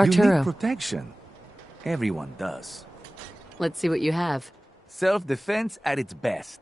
You need Arturo, protection. Everyone does. let's see what you have. Self-defense at its best.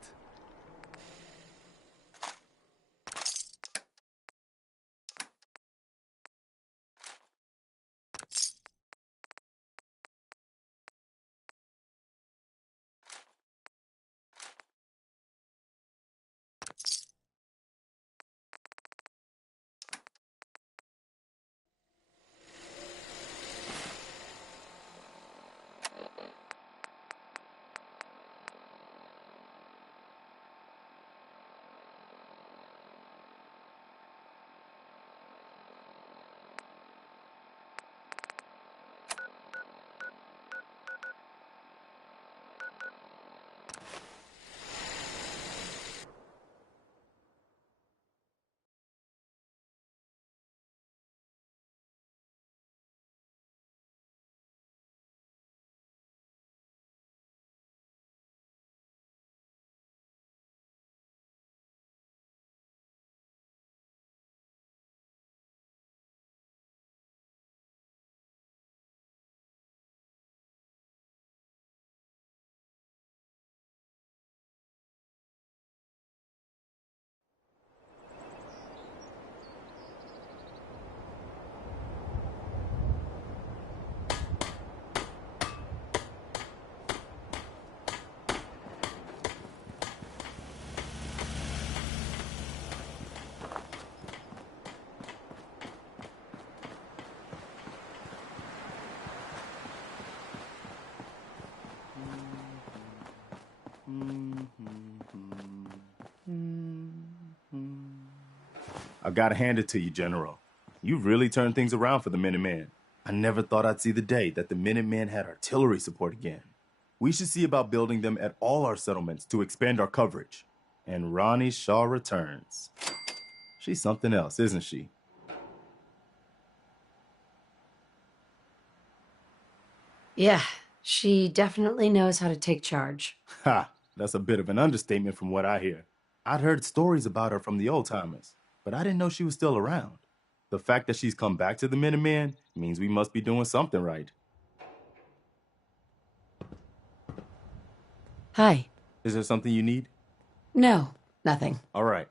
I gotta hand it to you, General. You've really turned things around for the Minutemen. I never thought I'd see the day that the Minutemen had artillery support again. We should see about building them at all our settlements to expand our coverage. And Ronnie Shaw returns. She's something else, isn't she? Yeah, she definitely knows how to take charge. Ha! That's a bit of an understatement from what I hear. I'd heard stories about her from the old-timers, but I didn't know she was still around. The fact that she's come back to the Minutemen means we must be doing something right. Hi. Is there something you need? No, nothing. All right.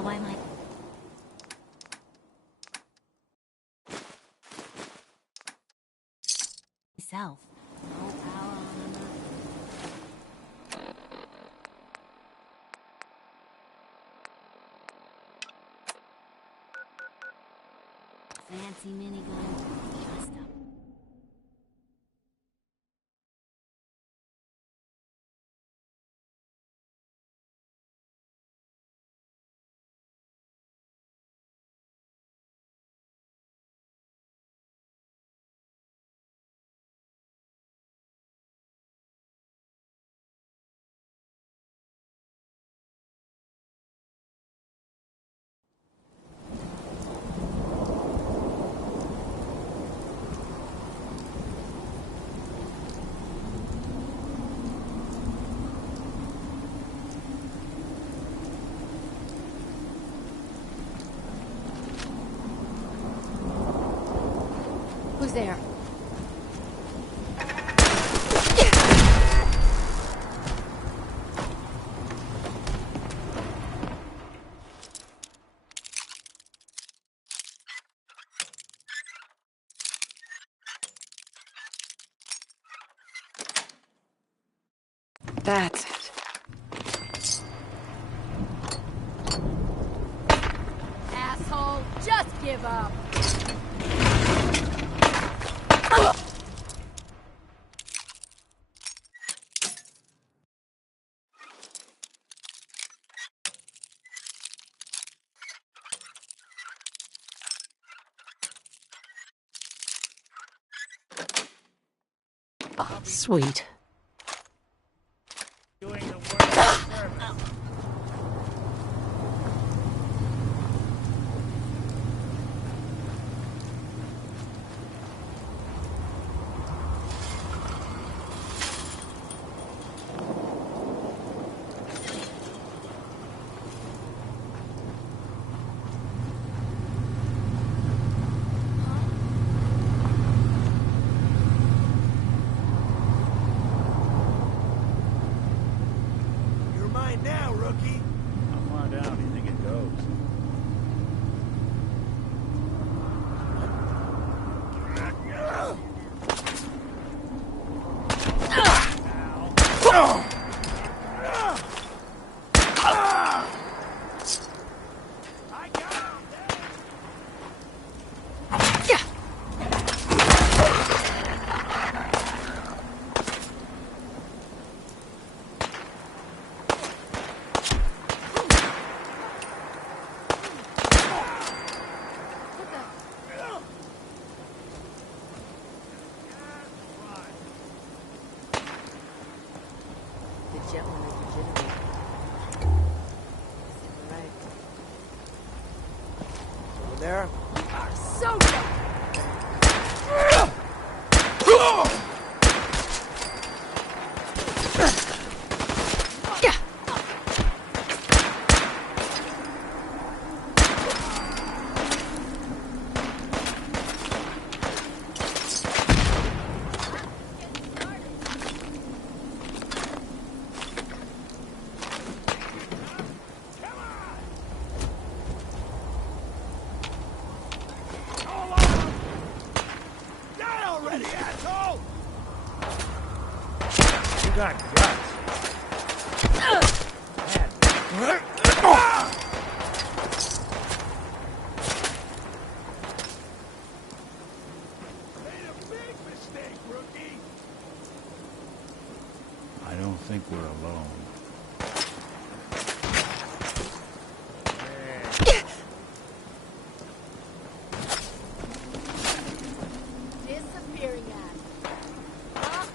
all by myself. No power on fancy minigun. Just a Who's there? That's it. asshole. Just give up. Oh, sweet. Doing the work of service. You're mine now, rookie. How far down do you think it goes? I got him. The gentleman is legitimate. Right. Over there? So good. Die already, asshole! You got guts. Made a big mistake, rookie. I don't think we're alone. Disappearing act. Huh?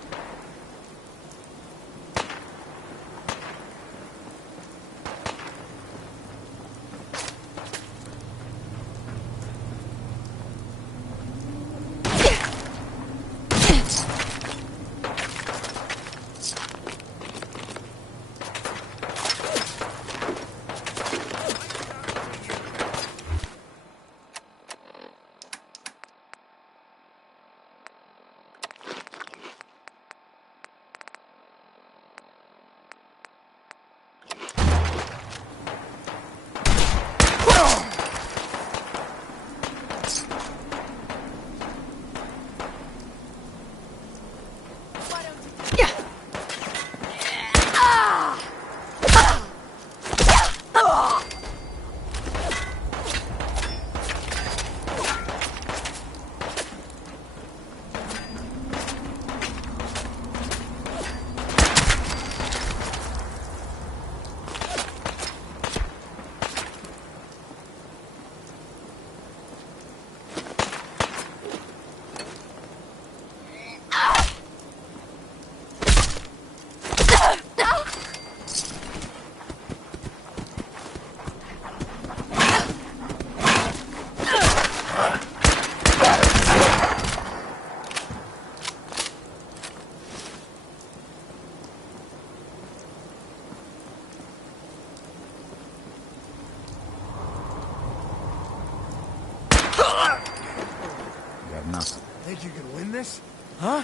Think you can win this? Huh?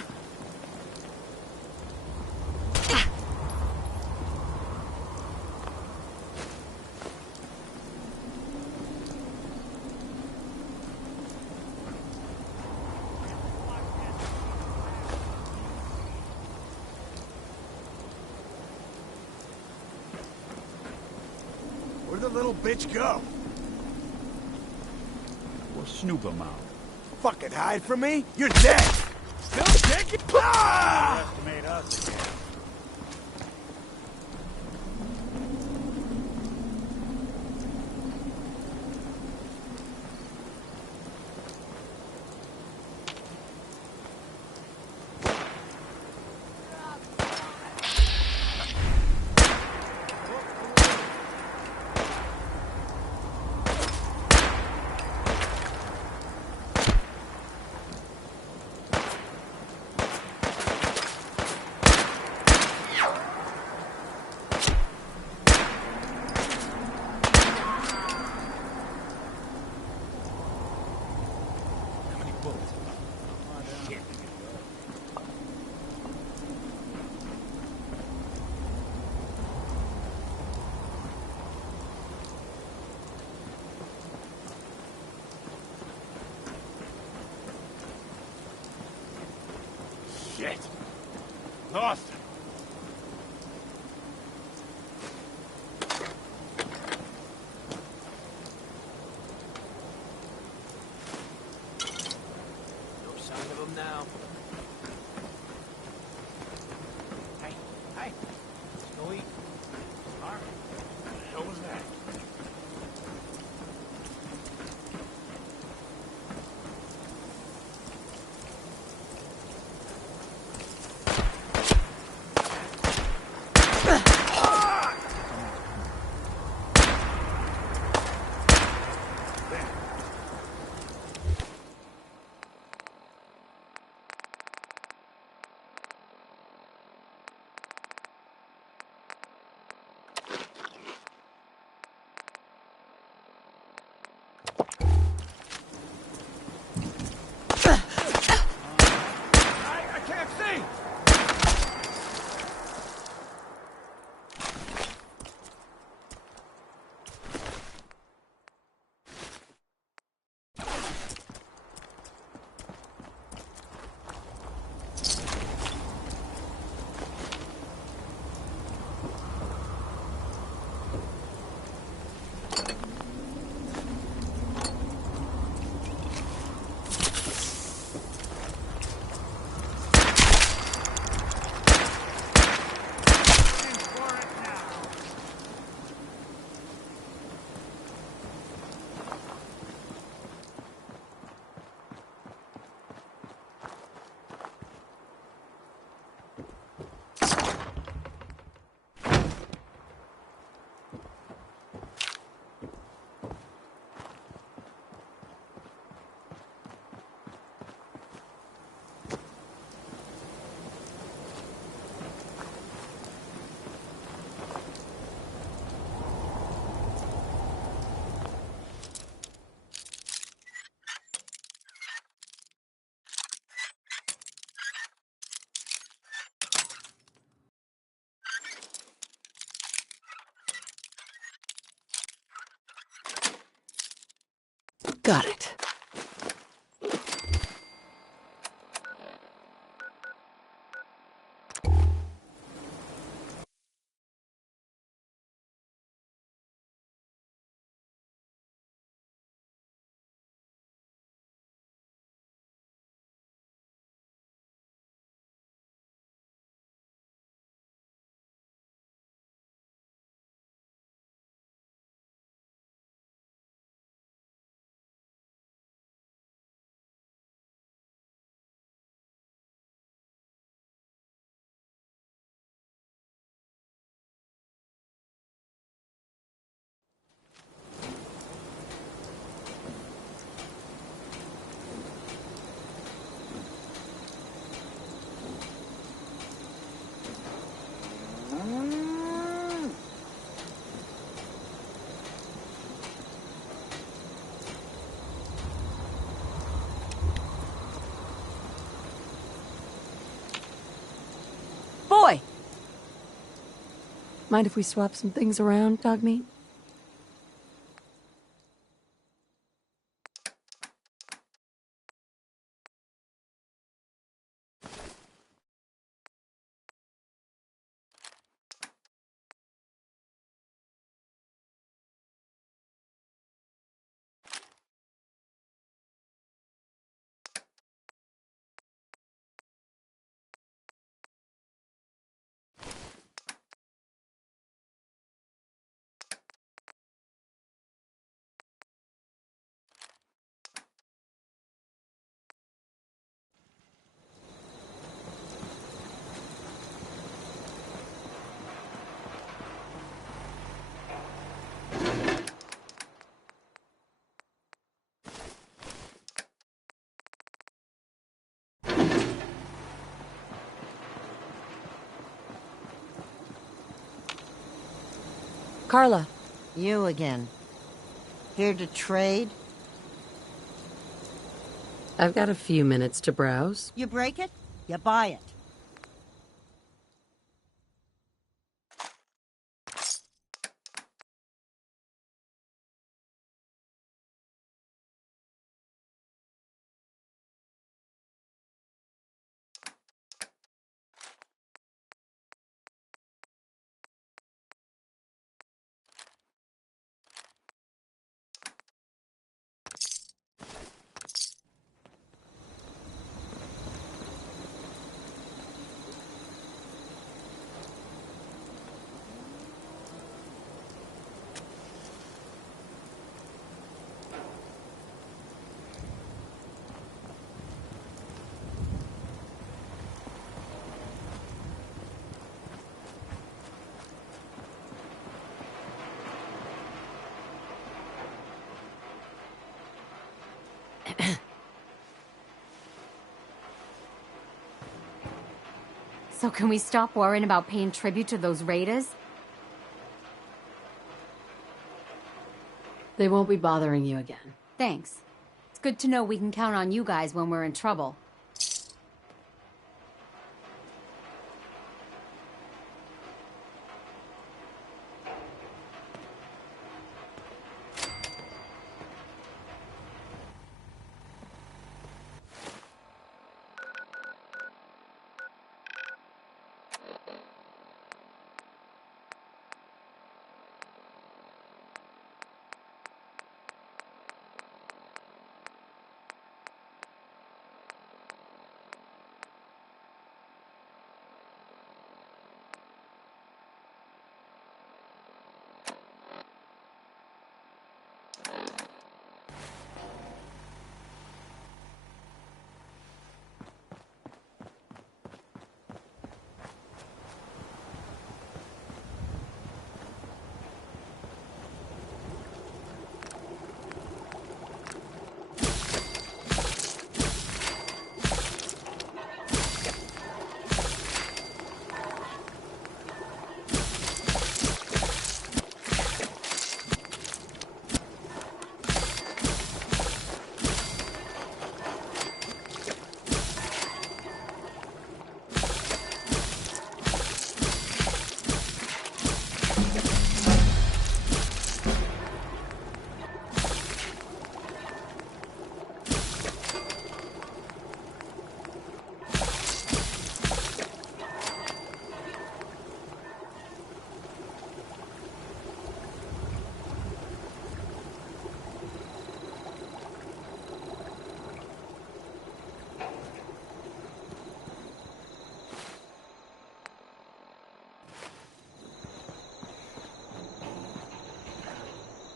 Where'd the little bitch go? We'll snoop him out. Fucking hide from me? You're dead! Still taking? Ah! Estimate us again. Shit! Lost him! No sign of him now. Hey, hey, let's go eat. What the hell was that? I can't see! Got it. Mind if we swap some things around, Dogmeat? Carla. You again. Here to trade? I've got a few minutes to browse. You break it, you buy it. So can we stop worrying about paying tribute to those raiders? They won't be bothering you again. Thanks. It's good to know we can count on you guys when we're in trouble.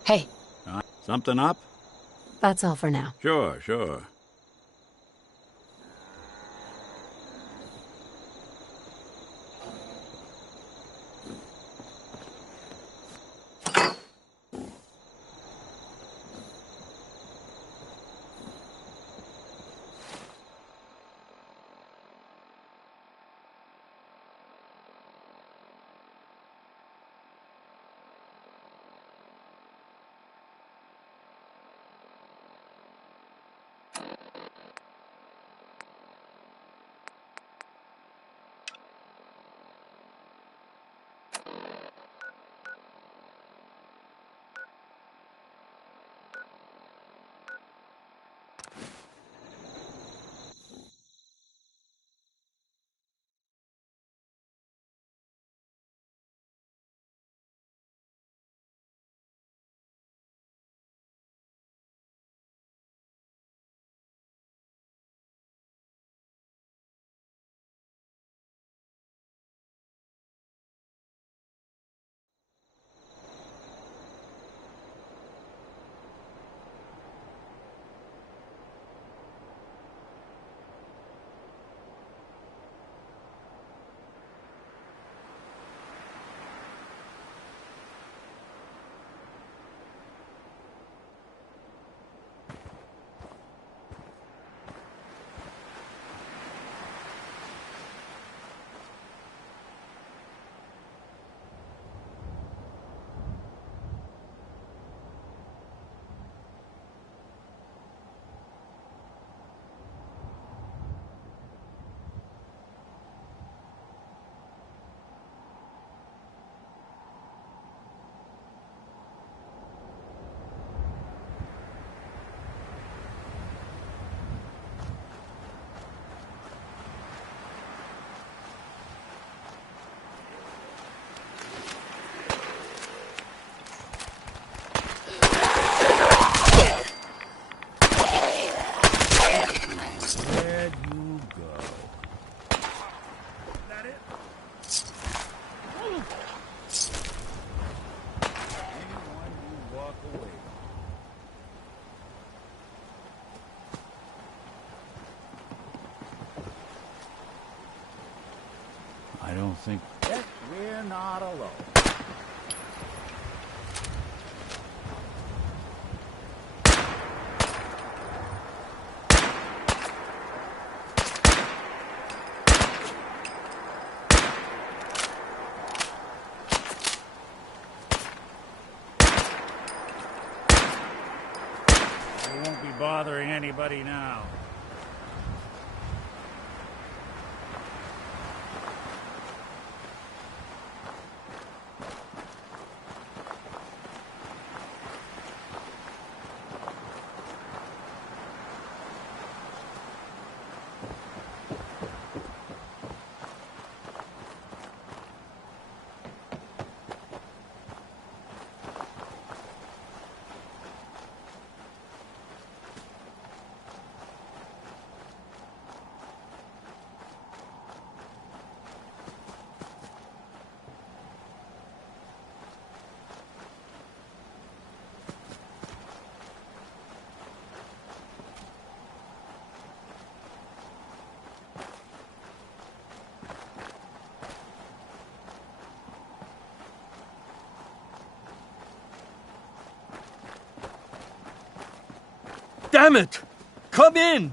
Hey, Something up? that's all for now. Sure, sure. think that we're not alone. We won't be bothering anybody now. Damn it! Come in!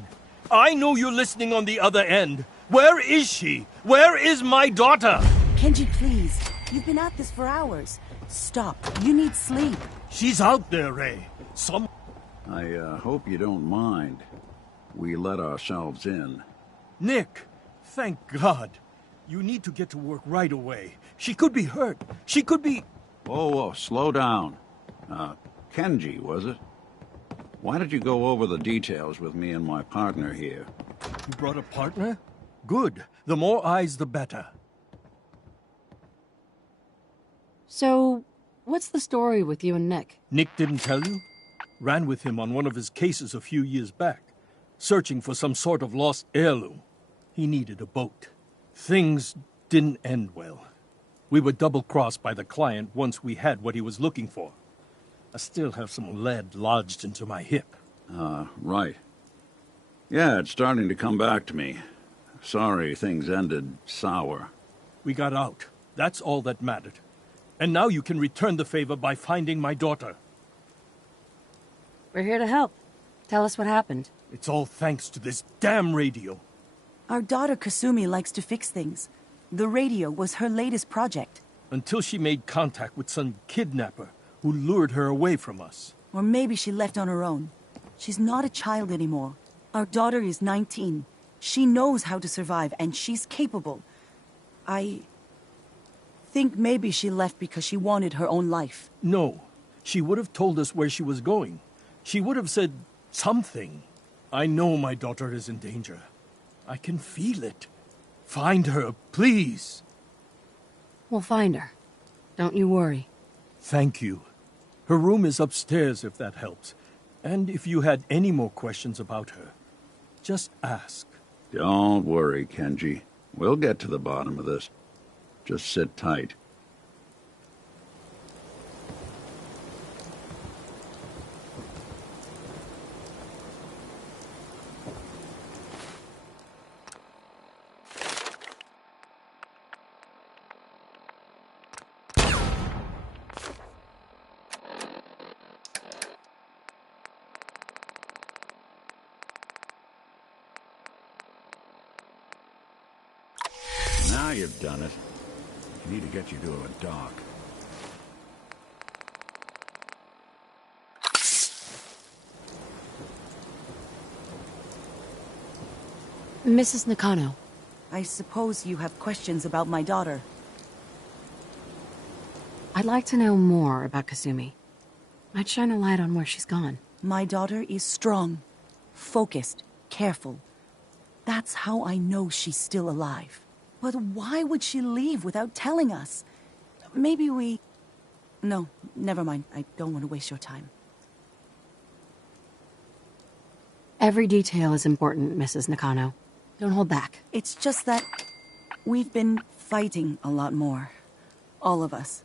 I know you're listening on the other end. Where is she? Where is my daughter? Kenji, please. You've been at this for hours. Stop. You need sleep. She's out there, Ray. I hope you don't mind. We let ourselves in. Nick, thank God. You need to get to work right away. She could be hurt. She could be... Whoa, slow down. Kenji, was it? Why did you go over the details with me and my partner here? You brought a partner? Good. The more eyes, the better. So, what's the story with you and Nick? Nick didn't tell you? Ran with him on one of his cases a few years back, searching for some sort of lost heirloom. He needed a boat. Things didn't end well. We were double-crossed by the client once we had what he was looking for. I still have some lead lodged into my hip. Right. Yeah, it's starting to come back to me. Sorry things ended sour. We got out. That's all that mattered. And now you can return the favor by finding my daughter. We're here to help. Tell us what happened. It's all thanks to this damn radio. Our daughter Kasumi likes to fix things. The radio was her latest project. Until she made contact with some kidnapper who lured her away from us. Or maybe she left on her own. She's not a child anymore. Our daughter is 19. She knows how to survive, and she's capable. I think maybe she left because she wanted her own life. No. She would have told us where she was going. She would have said something. I know my daughter is in danger. I can feel it. Find her, please. We'll find her. Don't you worry. Thank you. Her room is upstairs, if that helps. And if you had any more questions about her, just ask. Don't worry, Kenji. We'll get to the bottom of this. Just sit tight. Now you've done it. We need to get you to a dock. Mrs. Nakano. I suppose you have questions about my daughter. I'd like to know more about Kasumi. Might shine a light on where she's gone. My daughter is strong, focused, careful. That's how I know she's still alive. But why would she leave without telling us? Maybe we... No, never mind. I don't want to waste your time. Every detail is important, Mrs. Nakano. Don't hold back. It's just that we've been fighting a lot more. All of us.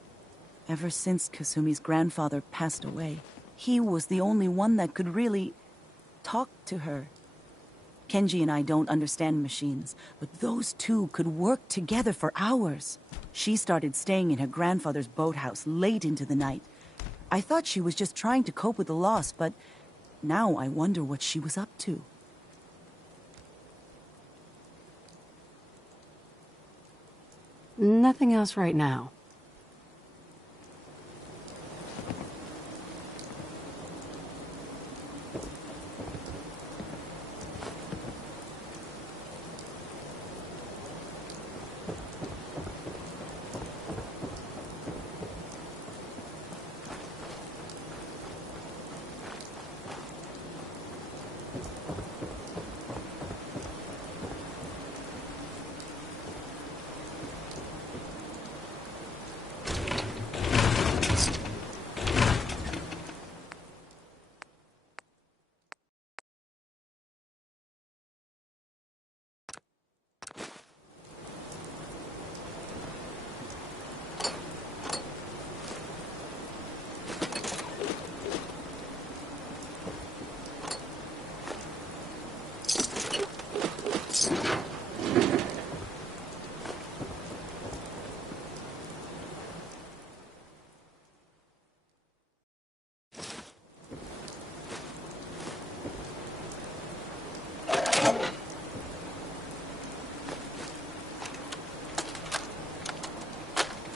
Ever since Kasumi's grandfather passed away. He was the only one that could really talk to her. Kenji and I don't understand machines, but those two could work together for hours. She started staying in her grandfather's boathouse late into the night. I thought she was just trying to cope with the loss, but now I wonder what she was up to. Nothing else right now.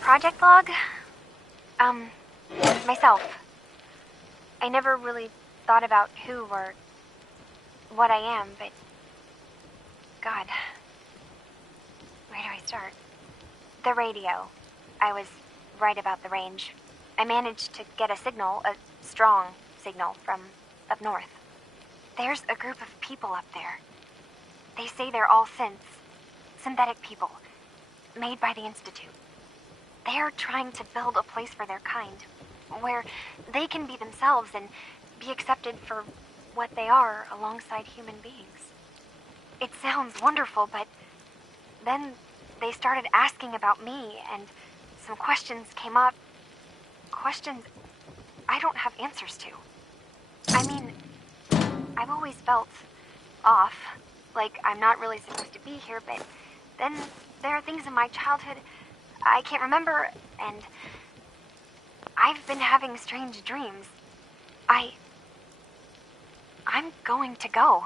Project log? Myself. I never really thought about who or what I am, but... God. Where do I start? The radio. I was right about the range. I managed to get a signal, a strong signal, from up north. There's a group of people up there. They say they're all synths. Synthetic people. Made by the Institute. They're trying to build a place for their kind, where they can be themselves and be accepted for what they are alongside human beings. It sounds wonderful, but then they started asking about me, and some questions came up. Questions I don't have answers to. I mean, I've always felt off, like I'm not really supposed to be here, but then there are things in my childhood I can't remember, and I've been having strange dreams. I'm going to go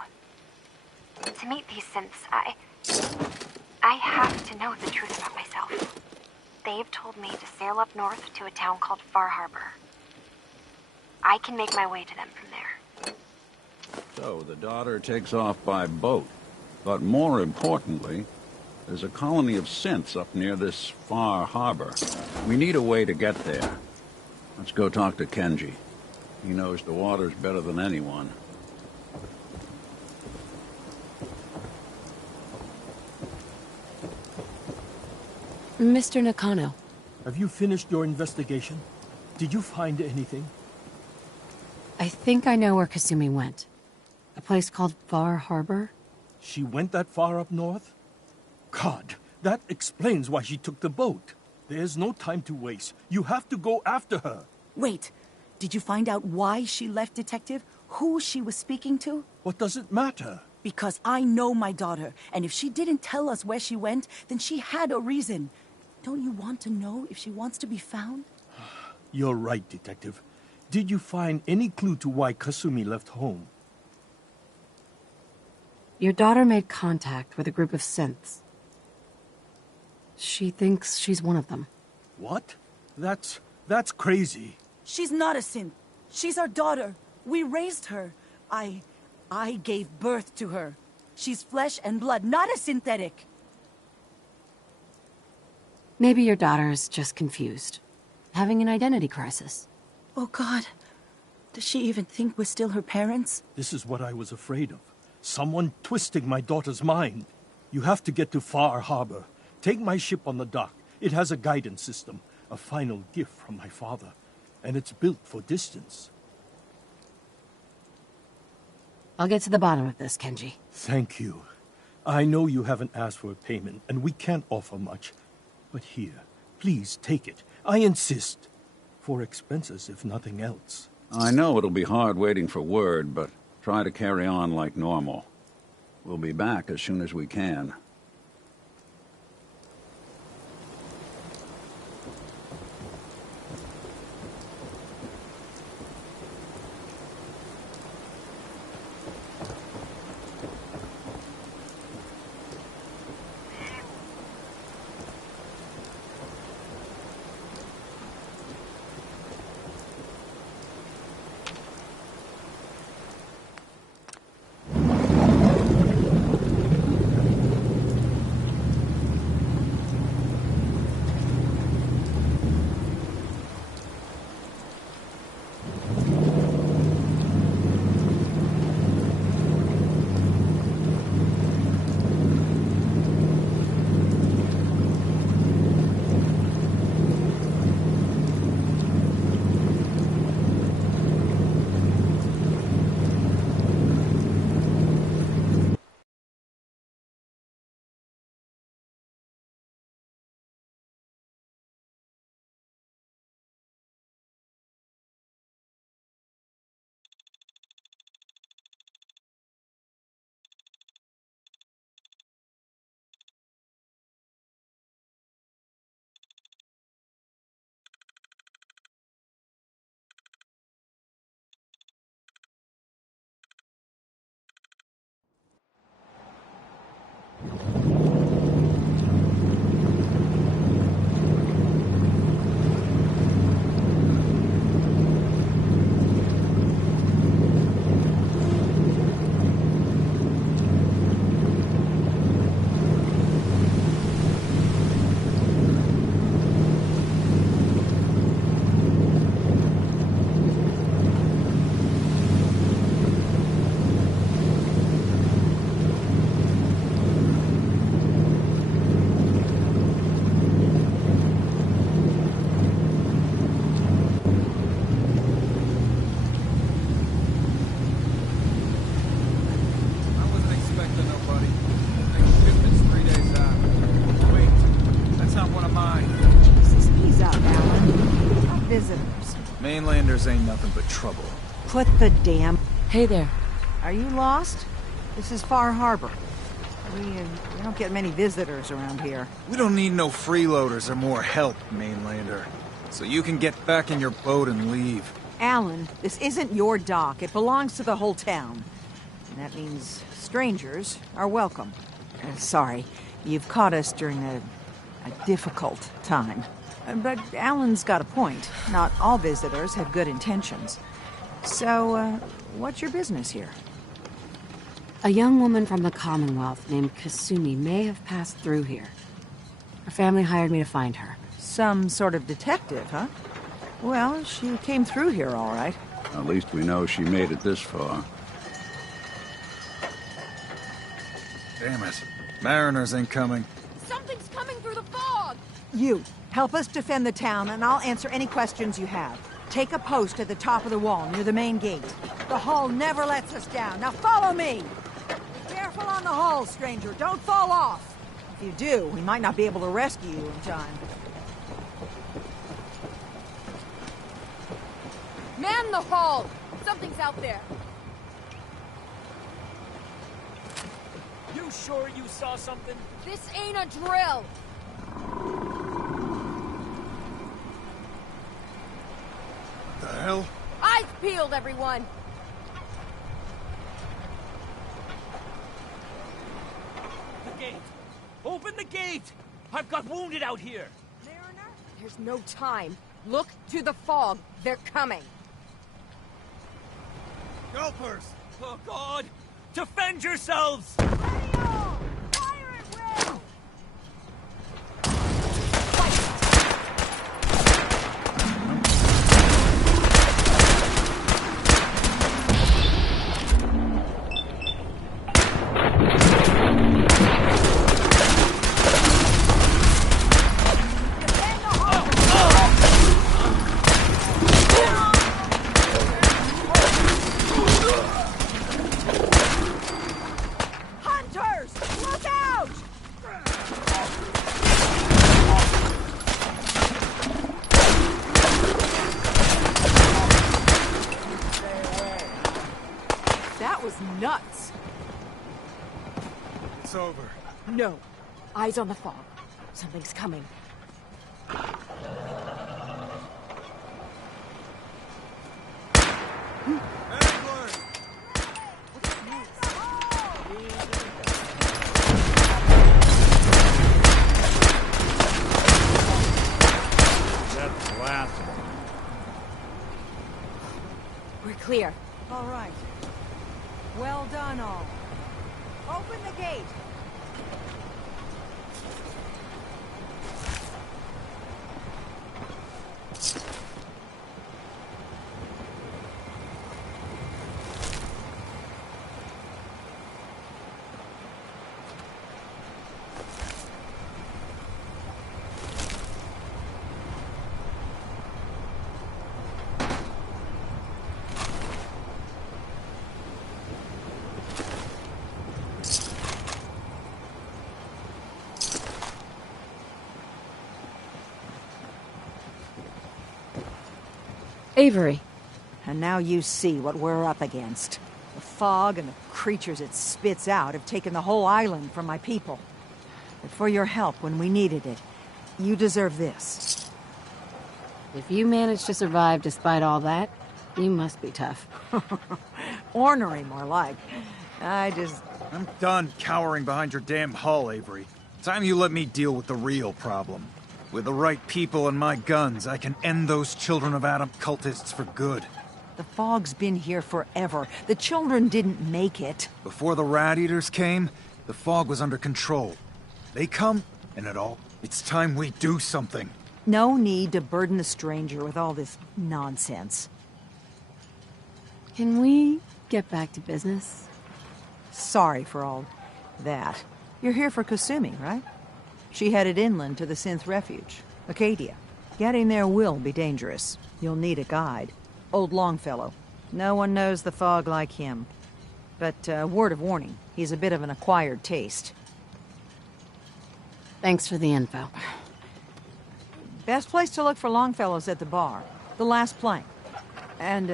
to meet these synths. I have to know the truth about myself. They've told me to sail up north to a town called Far Harbor. I can make my way to them from there. So the daughter takes off by boat, but more importantly, there's a colony of synths up near this Far Harbor. We need a way to get there. Let's go talk to Kenji. He knows the waters better than anyone. Mr. Nakano. Have you finished your investigation? Did you find anything? I think I know where Kasumi went. A place called Far Harbor? She went that far up north? God, that explains why she took the boat. There's no time to waste. You have to go after her. Wait, did you find out why she left, Detective? Who she was speaking to? What does it matter? Because I know my daughter, and if she didn't tell us where she went, then she had a reason. Don't you want to know if she wants to be found? You're right, Detective. Did you find any clue to why Kasumi left home? Your daughter made contact with a group of synths. She thinks she's one of them. What? That's crazy. She's not a synth. She's our daughter. We raised her. I gave birth to her. She's flesh and blood, not a synthetic. Maybe your daughter is just confused. Having an identity crisis. Oh, God. Does she even think we're still her parents? This is what I was afraid of. Someone twisting my daughter's mind. You have to get to Far Harbor. Take my ship on the dock. It has a guidance system, a final gift from my father, and it's built for distance. I'll get to the bottom of this, Kenji. Thank you. I know you haven't asked for a payment, and we can't offer much. But here, please take it. I insist. For expenses, if nothing else. I know it'll be hard waiting for word, but try to carry on like normal. We'll be back as soon as we can. Mainlanders ain't nothing but trouble. Put the damn... Hey there. Are you lost? This is Far Harbor. We don't get many visitors around here. We don't need no freeloaders or more help, Mainlander. So you can get back in your boat and leave. Alan, this isn't your dock. It belongs to the whole town. And that means strangers are welcome. Sorry, you've caught us during a difficult time. But Alan's got a point. Not all visitors have good intentions. So, what's your business here? A young woman from the Commonwealth named Kasumi may have passed through here. Her family hired me to find her. Some sort of detective, huh? Well, she came through here all right. At least we know she made it this far. Damn it. Mariners ain't coming. Something's coming through the fog! You, help us defend the town, and I'll answer any questions you have. Take a post at the top of the wall, near the main gate. The hull never lets us down. Now follow me! Be careful on the hull, stranger. Don't fall off. If you do, we might not be able to rescue you in time. Man the hull! Something's out there. You sure you saw something? This ain't a drill! The hell? Eyes peeled, everyone! The gate! Open the gate! I've got wounded out here! Mariner? There's no time. Look to the fog. They're coming. Helpers! Oh, God! Defend yourselves! That was nuts. it's over. No. Eyes on the fog. Something's coming. That's the last one. We're clear. All right. Well done, all. Open the gate. Avery. And now you see what we're up against. The fog and the creatures it spits out have taken the whole island from my people. But for your help when we needed it, you deserve this. If you managed to survive despite all that, you must be tough. Ornery, more like. I'm done cowering behind your damn hull, Avery. Time you let me deal with the real problem. With the right people and my guns, I can end those Children of Adam cultists for good. The fog's been here forever. The children didn't make it. Before the Rat Eaters came, the fog was under control. They come, and it's time we do something. No need to burden the stranger with all this nonsense. Can we get back to business? Sorry for all that. You're here for Kasumi, right? She headed inland to the Synth Refuge, Acadia. Getting there will be dangerous. You'll need a guide. Old Longfellow. No one knows the fog like him. But, word of warning, he's a bit of an acquired taste. Thanks for the info. Best place to look for Longfellow's at the bar. The last plank. And,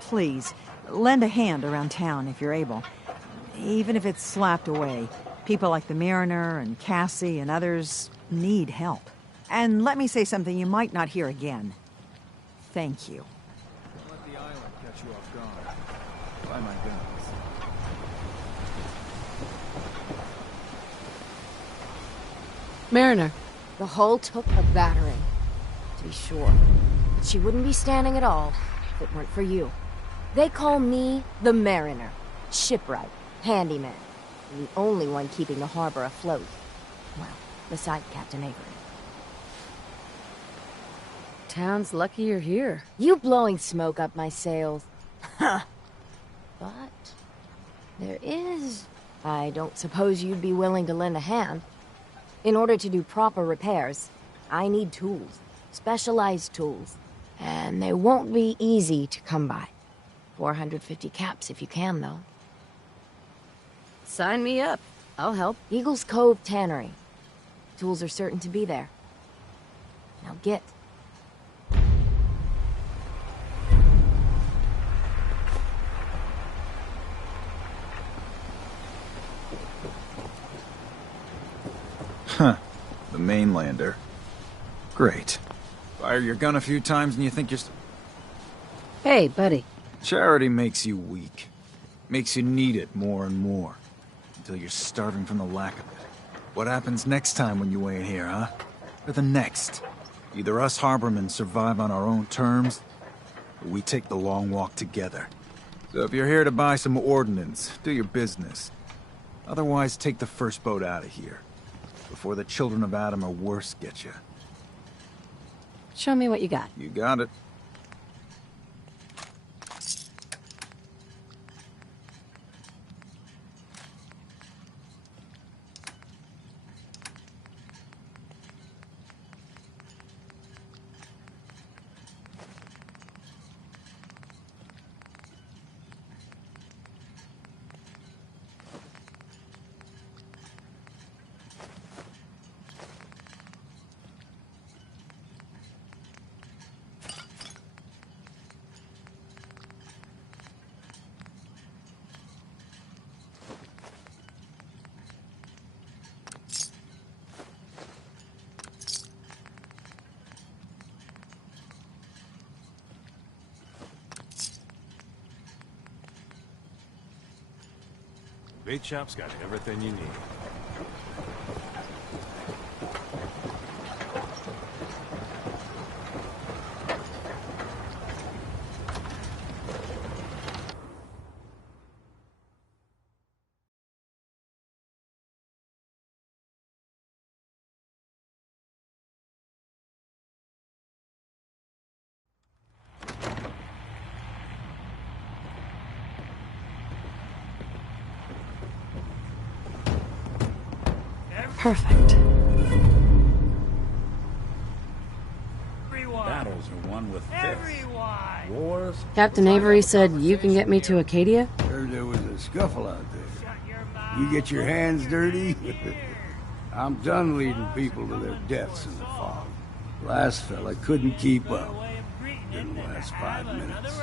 please, lend a hand around town if you're able. Even if it's slapped away. People like the Mariner and Cassie and others need help. And let me say something you might not hear again. Thank you. Don't let the island catch you off guard. Buy my guns. Mariner. The hull took a battering, to be sure. But she wouldn't be standing at all if it weren't for you. They call me the Mariner. Shipwright. Handyman. And the only one keeping the harbor afloat. Well, beside Captain Avery. Town's lucky you're here. You blowing smoke up my sails. Huh. But there is... I don't suppose you'd be willing to lend a hand. In order to do proper repairs, I need tools. Specialized tools. And they won't be easy to come by. 450 caps if you can, though. Sign me up. I'll help. Eagle's Cove Tannery. Tools are certain to be there. Now get. Huh. The mainlander. Great. Fire your gun a few times and you think you're... Hey, buddy. Charity makes you weak. Makes you need it more and more. Until you're starving from the lack of it. What happens next time when you ain't here, huh? Or the next? Either us harbormen survive on our own terms, or we take the long walk together. So if you're here to buy some ordnance, do your business. Otherwise, take the first boat out of here. Before the Children of Adam or worse get you. Show me what you got. You got it. bait shop's got everything you need. Perfect. Battles are won with fists. Wars. Captain Avery said you can get me to Acadia? Heard there was a scuffle out there. You get your hands dirty? I'm done leading people to their deaths in the fog. Last fella couldn't keep up. Didn't last 5 minutes.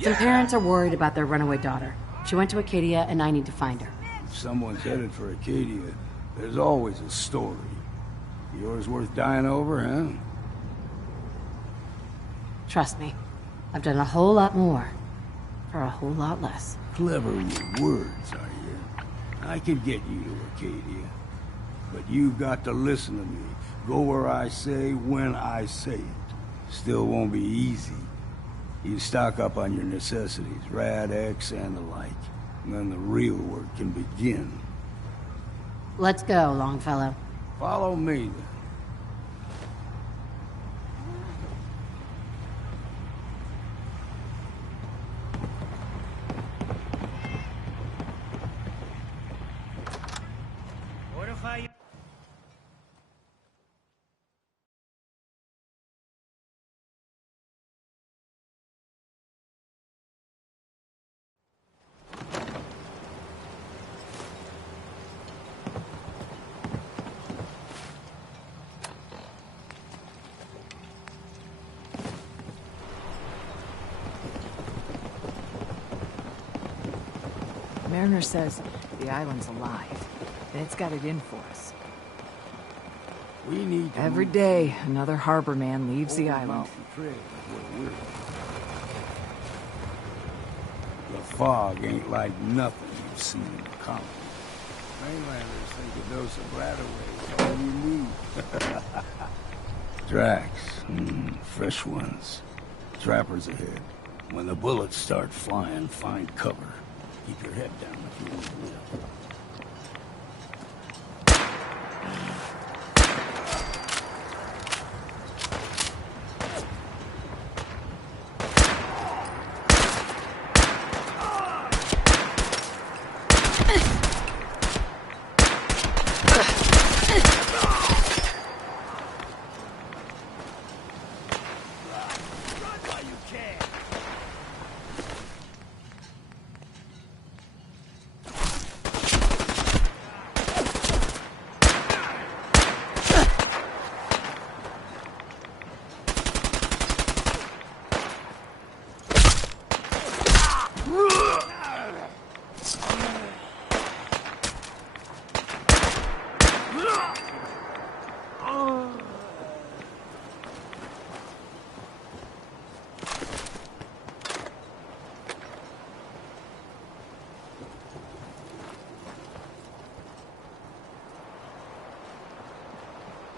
Some parents are worried about their runaway daughter. She went to Acadia, and I need to find her. If someone's headed for Acadia, there's always a story. Yours worth dying over, huh? Trust me, I've done a whole lot more for a whole lot less. Clever with words, are you? I could get you to Acadia. But you've got to listen to me. Go where I say, when I say it. Still won't be easy. You stock up on your necessities, Rad-X and the like. And then the real work can begin. Let's go, Longfellow. Follow me, then. What if I... Mariner says the island's alive, and it's got it in for us. We need to Every day, another harbor man leaves the island. The fog ain't like nothing you've seen in the colony. Mainlanders think a dose of Bradaway is all you need. Tracks, fresh ones. Trappers ahead. When the bullets start flying, find cover. Keep your head down if you want to live.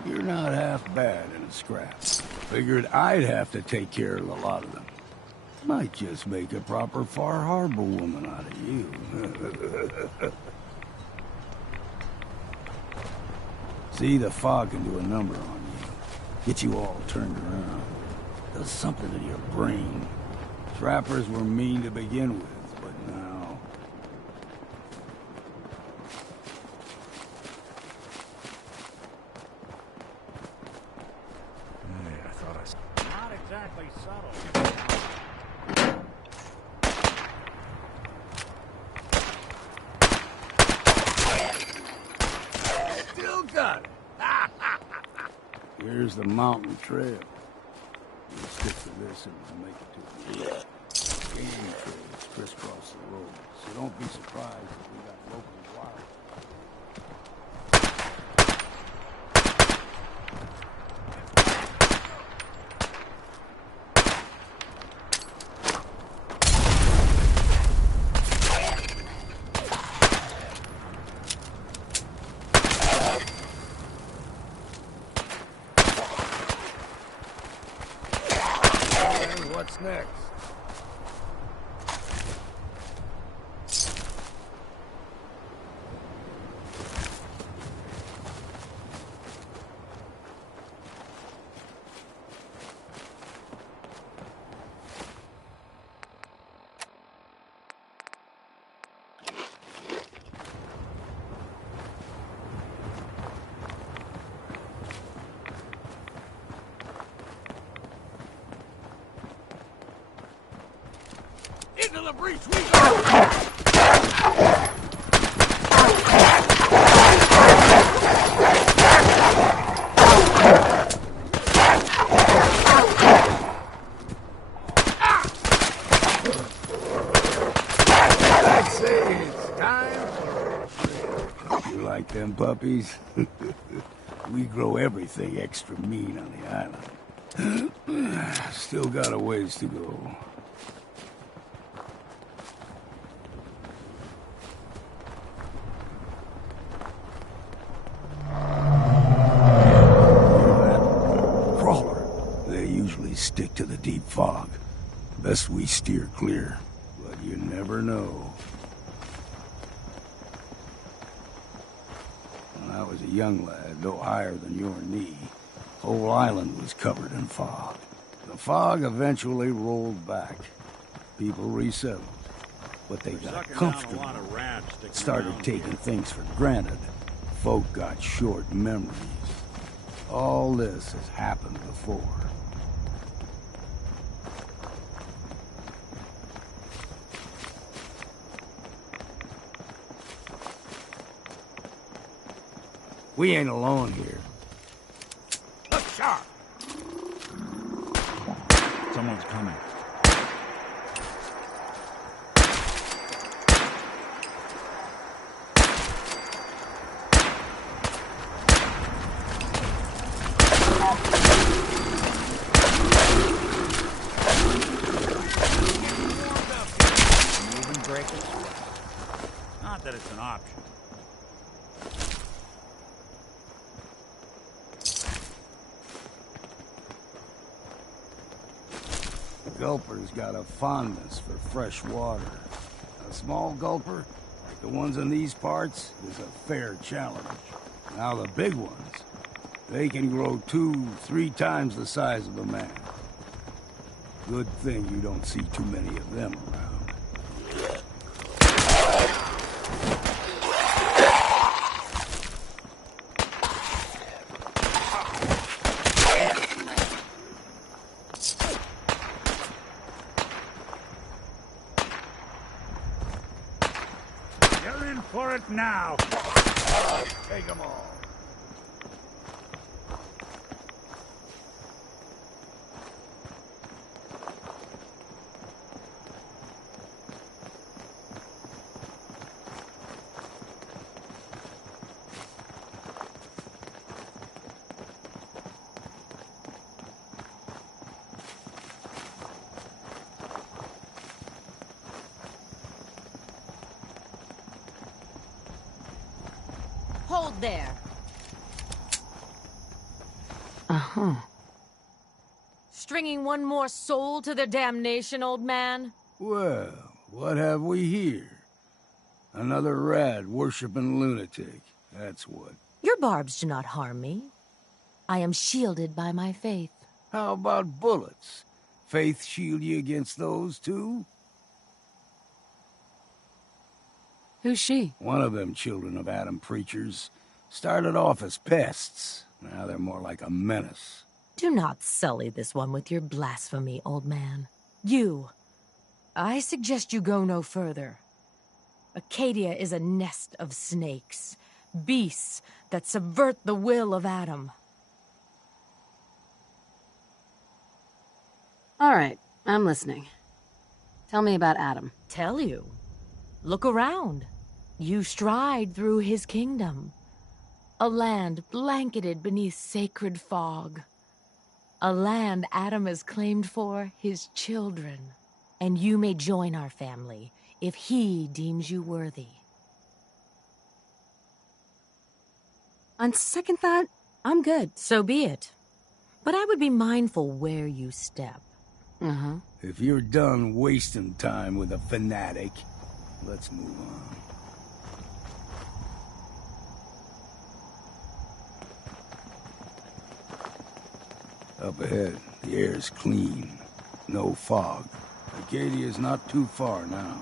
You're not half bad in a scrap. Figured I'd have to take care of a lot of them. Might just make a proper Far Harbor woman out of you. See, the fog can do a number on you. Get you all turned around. Does something to your brain. Trappers were mean to begin with, but now... Hey, I thought I saw... Not exactly subtle. Still got it. Here's the mountain trail. We'll stick to this and we'll make it to the end. Game trails crisscross the road, so don't be surprised if we got local wild. What's next? Into the breach we go! I'd say it's time for... You like them puppies? We grow everything extra mean on the island. Still got a ways to go. Stick to the deep fog. Best we steer clear, but you never know. When I was a young lad, no higher than your knee, whole island was covered in fog. The fog eventually rolled back. People resettled, but they got comfortable. Started taking things for granted. Folk got short memories. All this has happened before. We ain't alone here. Look sharp! Someone's coming. Moving breakers. Not that it's an option. Gulper's got a fondness for fresh water. A small gulper, like the ones in these parts, is a fair challenge. Now the big ones, they can grow 2-3 times the size of a man. Good thing you don't see too many of them around. You're in for it now. Take them all. Hold there. Uh-huh. Stringing one more soul to their damnation, old man? Well, what have we here? Another rad worshipping lunatic. That's what. Your barbs do not harm me. I am shielded by my faith. How about bullets? Faith shield you against those, too? Who's she? One of them children of Adam preachers. Started off as pests. Now they're more like a menace. Do not sully this one with your blasphemy, old man. You. I suggest you go no further. Acadia is a nest of snakes. Beasts that subvert the will of Adam. All right, I'm listening. Tell me about Adam. Tell you? Look around. You stride through his kingdom. A land blanketed beneath sacred fog. A land Adam has claimed for his children. And you may join our family if he deems you worthy. On second thought, I'm good. So be it. But I would be mindful where you step. Uh-huh. If you're done wasting time with a fanatic, let's move on. Up ahead, the air's clean. No fog. Acadia's not too far now.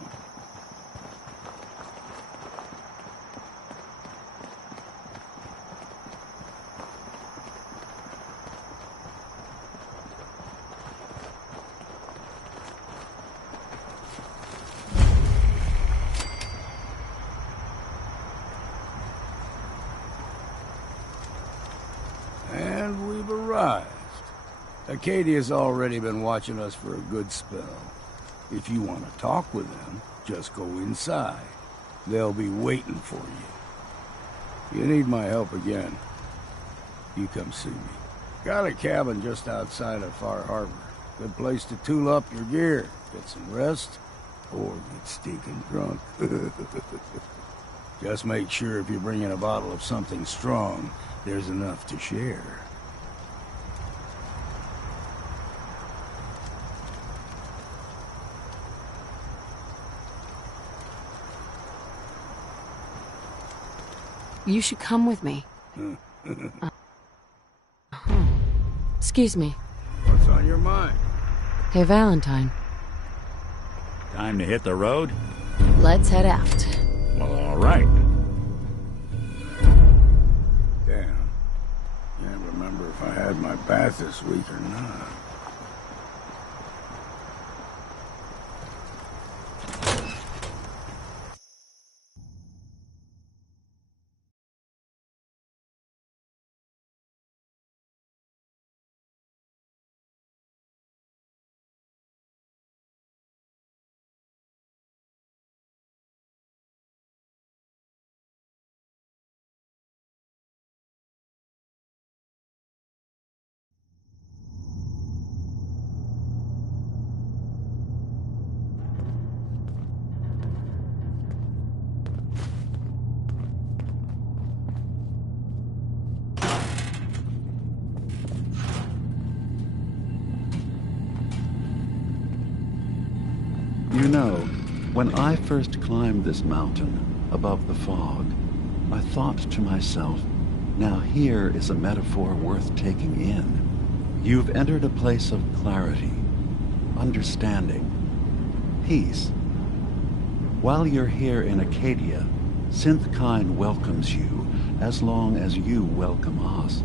And we've arrived. Acadia's already been watching us for a good spell. If you want to talk with them, just go inside. They'll be waiting for you. You need my help again, you come see me. Got a cabin just outside of Far Harbor. Good place to tool up your gear, get some rest, or get stinking drunk. Just make sure if you're bringing a bottle of something strong, there's enough to share. You should come with me. Excuse me. What's on your mind? Hey, Valentine. Time to hit the road? Let's head out. Well, all right. Damn. Can't remember if I had my bath this week or not. You know, when I first climbed this mountain above the fog, I thought to myself, now here is a metaphor worth taking in. You've entered a place of clarity, understanding, peace. While you're here in Acadia, Synthkind welcomes you as long as you welcome us.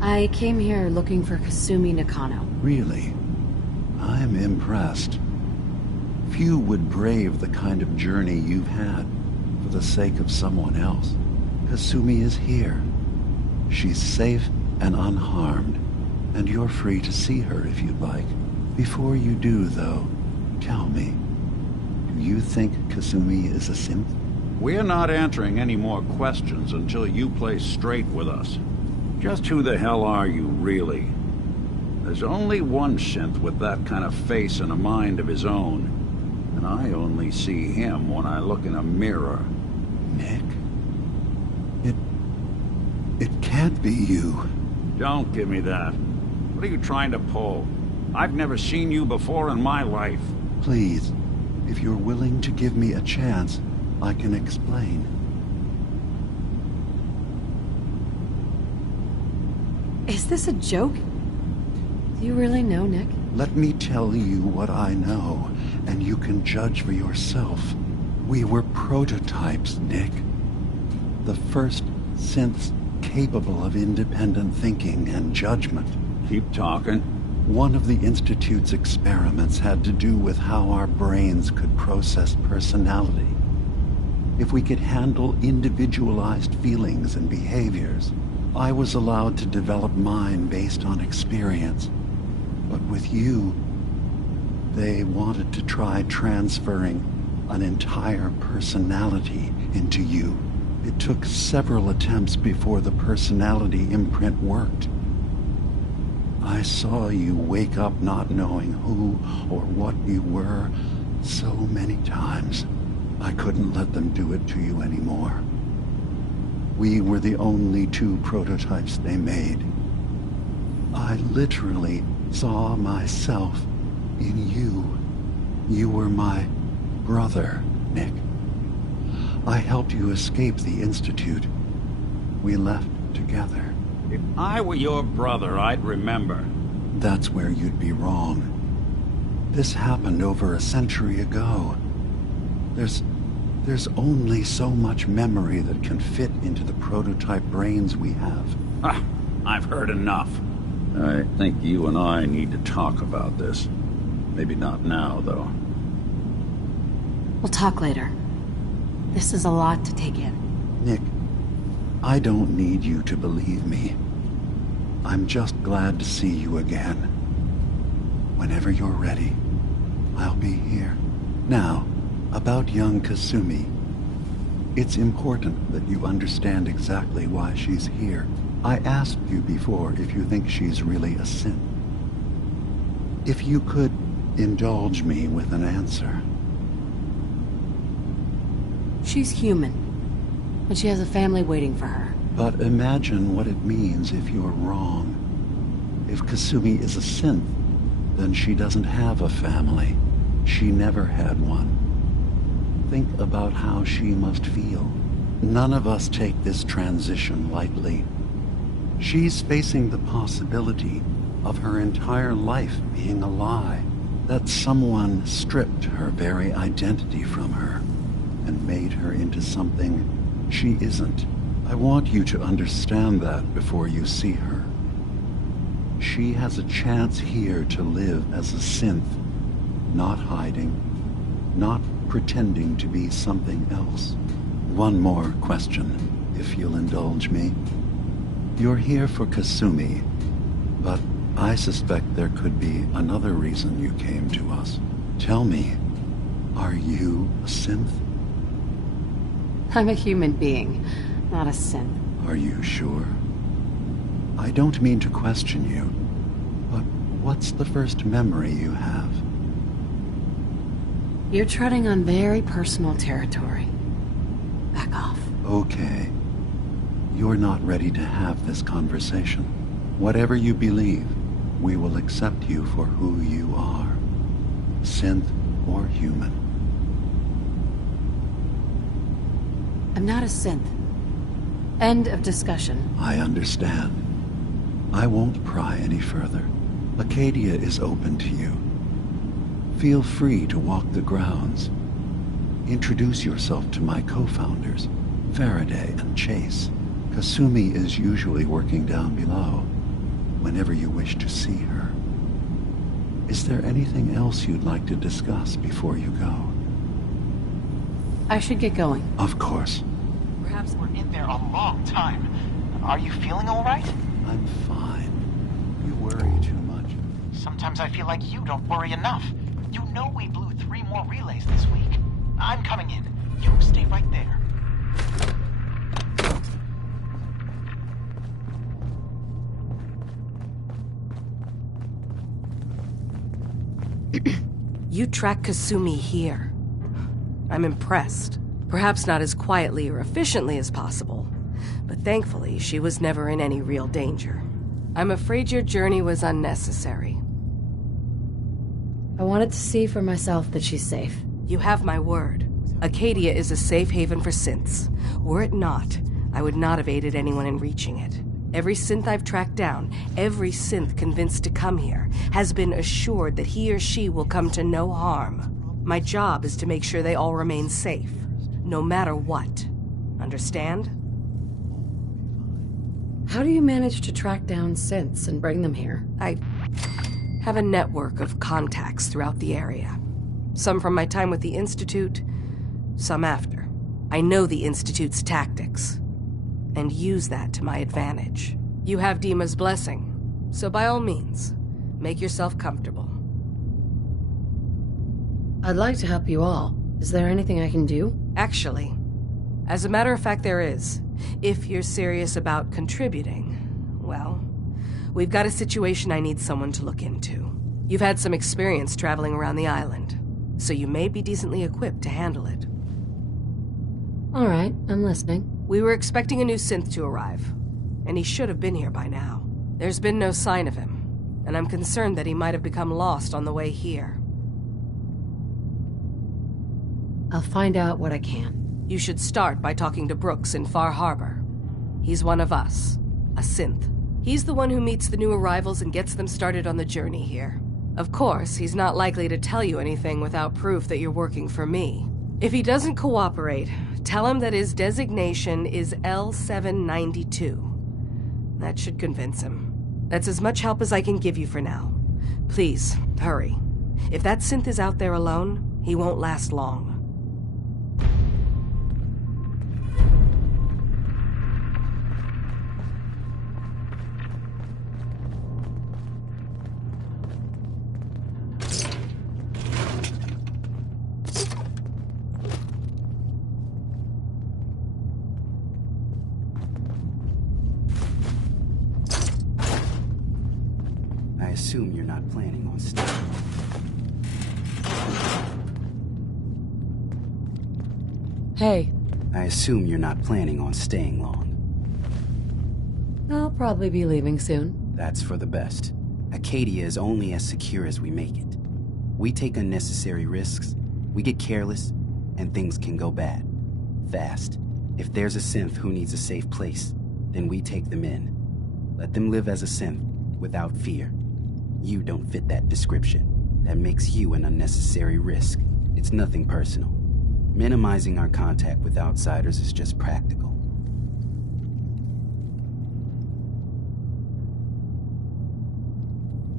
I came here looking for Kasumi Nakano. Really? I'm impressed. Few would brave the kind of journey you've had for the sake of someone else. Kasumi is here. She's safe and unharmed, and you're free to see her if you'd like. Before you do, though, tell me, do you think Kasumi is a synth? We're not answering any more questions until you play straight with us. Just who the hell are you, really? There's only one synth with that kind of face and a mind of his own. And I only see him when I look in a mirror. Nick? It can't be you. Don't give me that. What are you trying to pull? I've never seen you before in my life. Please, if you're willing to give me a chance, I can explain. Is this a joke? Do you really know, Nick? Let me tell you what I know, and you can judge for yourself. We were prototypes, Nick. The first synths capable of independent thinking and judgment. Keep talking. One of the Institute's experiments had to do with how our brains could process personality. If we could handle individualized feelings and behaviors, I was allowed to develop mine based on experience. But with you, they wanted to try transferring an entire personality into you. It took several attempts before the personality imprint worked. I saw you wake up not knowing who or what you were so many times. I couldn't let them do it to you anymore. We were the only two prototypes they made. I literally saw myself in you. You were my brother, Nick. I helped you escape the Institute. We left together. If I were your brother, I'd remember. That's where you'd be wrong. This happened over a century ago. There's only so much memory that can fit into the prototype brains we have. I've heard enough. I think you and I need to talk about this. Maybe not now, though. We'll talk later. This is a lot to take in. Nick, I don't need you to believe me. I'm just glad to see you again. Whenever you're ready, I'll be here. Now, about young Kasumi. It's important that you understand exactly why she's here. I asked you before if you think she's really a synth. If you could indulge me with an answer. She's human, and she has a family waiting for her. But imagine what it means if you're wrong. If Kasumi is a synth, then she doesn't have a family. She never had one. Think about how she must feel. None of us take this transition lightly. She's facing the possibility of her entire life being a lie, that someone stripped her very identity from her and made her into something she isn't. I want you to understand that before you see her. She has a chance here to live as a synth, not hiding, not pretending to be something else. One more question, if you'll indulge me. You're here for Kasumi, but I suspect there could be another reason you came to us. Tell me, are you a synth? I'm a human being, not a synth. Are you sure? I don't mean to question you, but what's the first memory you have? You're treading on very personal territory. Back off. Okay. You're not ready to have this conversation. Whatever you believe, we will accept you for who you are. Synth or human. I'm not a synth. End of discussion. I understand. I won't pry any further. Acadia is open to you. Feel free to walk the grounds. Introduce yourself to my co-founders, Faraday and Chase. Kasumi is usually working down below, whenever you wish to see her. Is there anything else you'd like to discuss before you go? I should get going. Of course. Perhaps we're in there a long time. Are you feeling all right? I'm fine. You worry too much. Sometimes I feel like you don't worry enough. You know we blew 3 more relays this week. I'm coming in. You stay right there. You track Kasumi here. I'm impressed. Perhaps not as quietly or efficiently as possible, but thankfully she was never in any real danger. I'm afraid your journey was unnecessary. I wanted to see for myself that she's safe. You have my word. Acadia is a safe haven for synths. Were it not, I would not have aided anyone in reaching it. Every synth I've tracked down, every synth convinced to come here, has been assured that he or she will come to no harm. My job is to make sure they all remain safe, no matter what. Understand? How do you manage to track down synths and bring them here? I have a network of contacts throughout the area. Some from my time with the Institute, some after. I know the Institute's tactics, and use that to my advantage. You have Dima's blessing, so by all means, make yourself comfortable. I'd like to help you all. Is there anything I can do? Actually, as a matter of fact, there is. If you're serious about contributing, well, we've got a situation I need someone to look into. You've had some experience traveling around the island, so you may be decently equipped to handle it. All right, I'm listening. We were expecting a new synth to arrive, and he should have been here by now. There's been no sign of him, and I'm concerned that he might have become lost on the way here. I'll find out what I can. You should start by talking to Brooks in Far Harbor. He's one of us, a synth. He's the one who meets the new arrivals and gets them started on the journey here. Of course, he's not likely to tell you anything without proof that you're working for me. If he doesn't cooperate, tell him that his designation is L792. That should convince him. That's as much help as I can give you for now. Please, hurry. If that synth is out there alone, he won't last long. I assume you're not planning on staying. Hey. I assume you're not planning on staying long. I'll probably be leaving soon. That's for the best. Acadia is only as secure as we make it. We take unnecessary risks, we get careless, and things can go bad. Fast. If there's a synth who needs a safe place, then we take them in. Let them live as a synth, without fear. You don't fit that description. That makes you an unnecessary risk. It's nothing personal. Minimizing our contact with outsiders is just practical.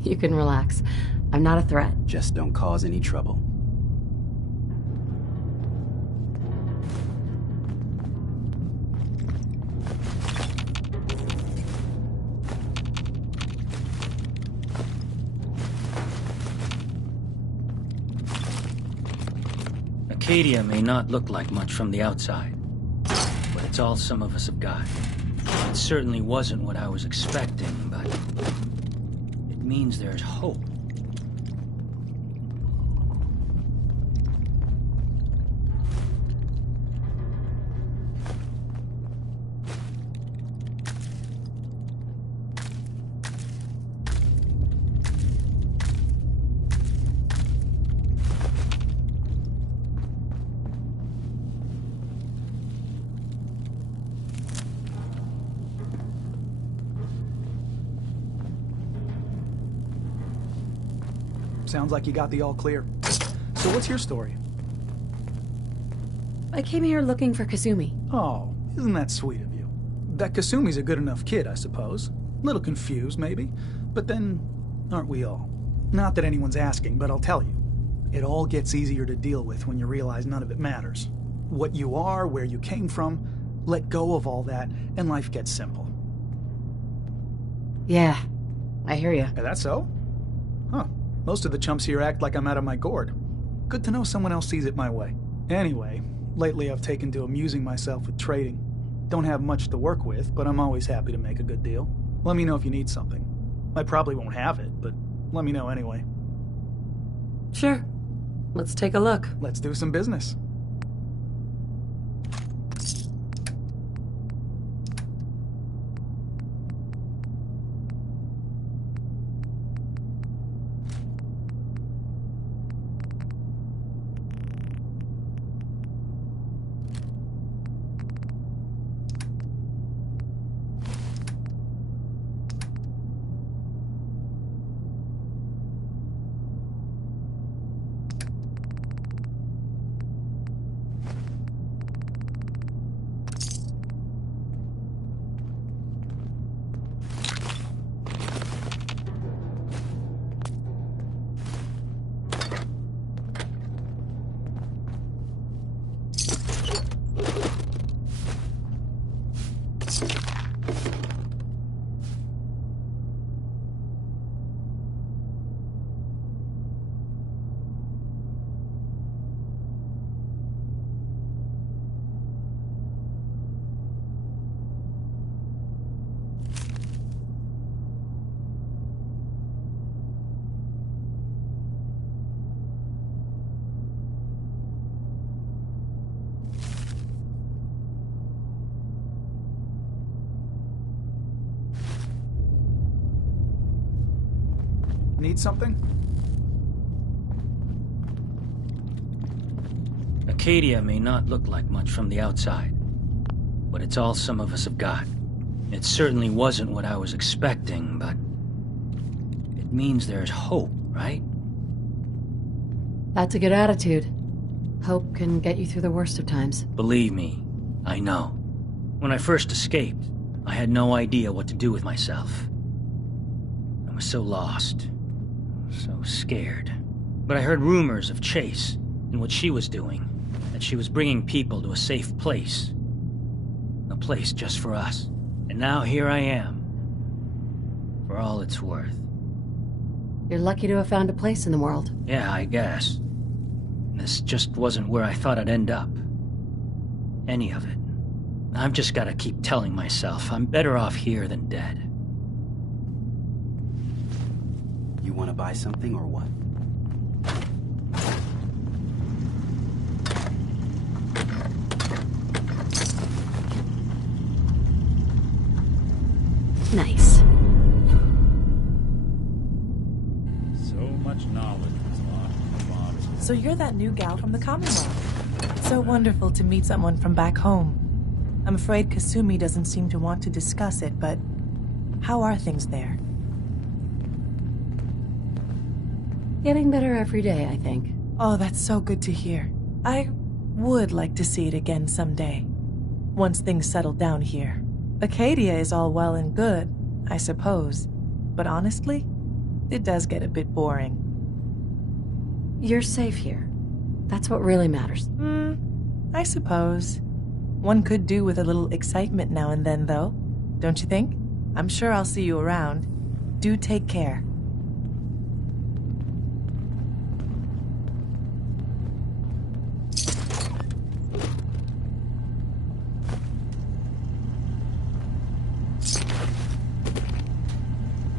You can relax. I'm not a threat. Just don't cause any trouble. Acadia may not look like much from the outside, but it's all some of us have got. It certainly wasn't what I was expecting, but it means there's hope. Sounds like you got the all clear. So what's your story? I came here looking for Kasumi. Oh, isn't that sweet of you? That Kasumi's a good enough kid, I suppose. Little confused, maybe. But then, aren't we all? Not that anyone's asking, but I'll tell you. It all gets easier to deal with when you realize none of it matters. What you are, where you came from, let go of all that, and life gets simple. Yeah, I hear you. Is that so? Huh. Most of the chumps here act like I'm out of my gourd. Good to know someone else sees it my way. Anyway, lately I've taken to amusing myself with trading. Don't have much to work with, but I'm always happy to make a good deal. Let me know if you need something. I probably won't have it, but let me know anyway. Sure. Let's take a look. Let's do some business. Need something? Acadia may not look like much from the outside, but it's all some of us have got. It certainly wasn't what I was expecting, but it means there's hope, right? That's a good attitude. Hope can get you through the worst of times. Believe me, I know. When I first escaped, I had no idea what to do with myself. I was so lost, so scared. But I heard rumors of Chase and what she was doing, that she was bringing people to a safe place. A place just for us. And now here I am, for all it's worth. You're lucky to have found a place in the world. Yeah, I guess. This just wasn't where I thought I'd end up. Any of it. I've just gotta keep telling myself I'm better off here than dead. You want to buy something or what? Nice. So much knowledge was lost in the bottom. So you're that new gal from the Commonwealth. So wonderful to meet someone from back home. I'm afraid Kasumi doesn't seem to want to discuss it, but how are things there? Getting better every day, I think. Oh, that's so good to hear. I would like to see it again someday. Once things settle down here. Acadia is all well and good, I suppose. But honestly, it does get a bit boring. You're safe here. That's what really matters. I suppose. One could do with a little excitement now and then, though. Don't you think? I'm sure I'll see you around. Do take care.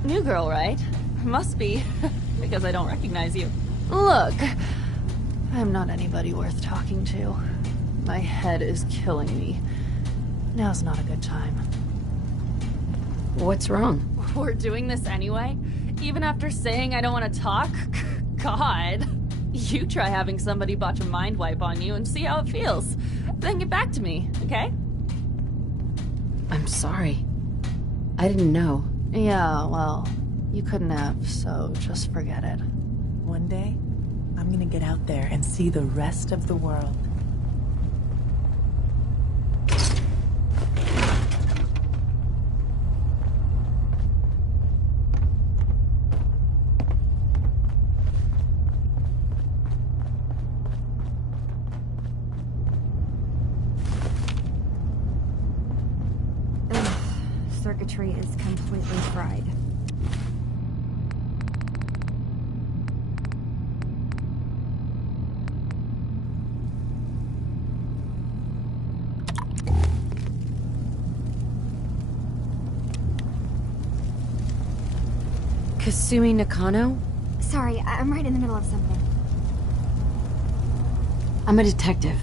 New girl, right? Must be, because I don't recognize you. Look, I'm not anybody worth talking to. My head is killing me. Now's not a good time. What's wrong? We're doing this anyway? Even after saying I don't want to talk? God. You try having somebody botch a mind wipe on you and see how it feels. Then get back to me, okay? I'm sorry. I didn't know. Yeah, well, you couldn't have, so just forget it. One day, I'm gonna get out there and see the rest of the world. Circuitry is completely fried. Kasumi Nakano? Sorry, I'm right in the middle of something. I'm a detective.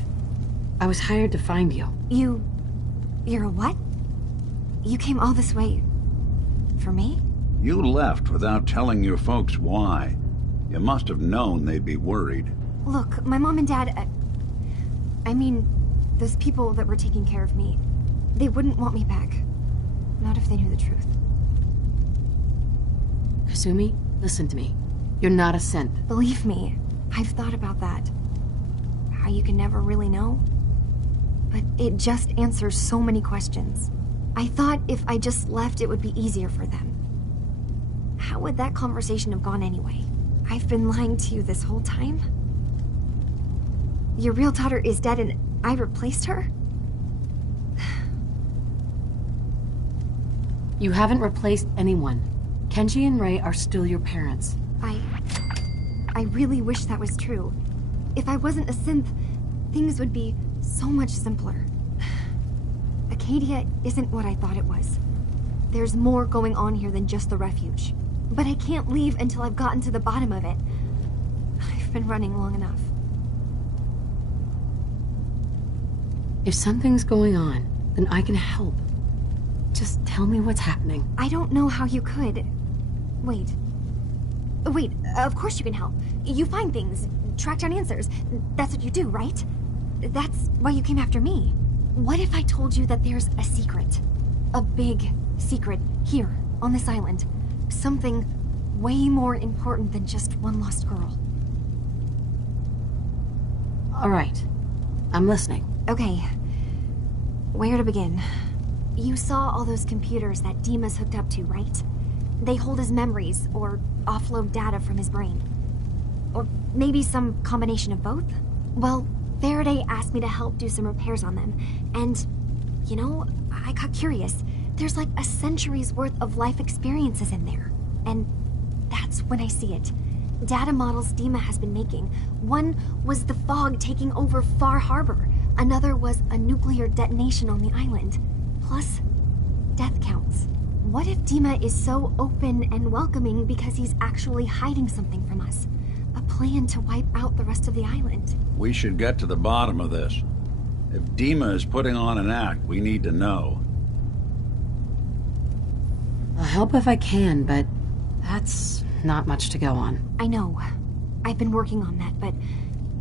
I was hired to find you. You're a what? You came all this way... for me? You left without telling your folks why. You must have known they'd be worried. Look, my mom and dad... I mean, those people that were taking care of me, they wouldn't want me back. Not if they knew the truth. Kasumi, listen to me. You're not a synth. Believe me, I've thought about that. How you can never really know. But it just answers so many questions. I thought if I just left, it would be easier for them. How would that conversation have gone anyway? I've been lying to you this whole time? Your real daughter is dead and I replaced her? You haven't replaced anyone. Kenji and Ray are still your parents. I really wish that was true. If I wasn't a synth, things would be so much simpler. Acadia isn't what I thought it was. There's more going on here than just the refuge. But I can't leave until I've gotten to the bottom of it. I've been running long enough. If something's going on, then I can help. Just tell me what's happening. I don't know how you could. Wait. Wait, of course you can help. You find things, track down answers. That's what you do, right? That's why you came after me. What if I told you that there's a secret? A big secret here, on this island. Something way more important than just one lost girl. All right. I'm listening. Okay. Where to begin? You saw all those computers that Dima's hooked up to, right? They hold his memories, or offload data from his brain. Or maybe some combination of both? Well, Faraday asked me to help do some repairs on them, and, you know, I got curious. There's like a century's worth of life experiences in there. And that's when I see it. Data models Dima has been making. One was the fog taking over Far Harbor. Another was a nuclear detonation on the island. Plus, death counts. What if Dima is so open and welcoming because he's actually hiding something from us? A plan to wipe out the rest of the island. We should get to the bottom of this. If Dima is putting on an act, we need to know. I'll help if I can, but that's not much to go on. I know. I've been working on that, but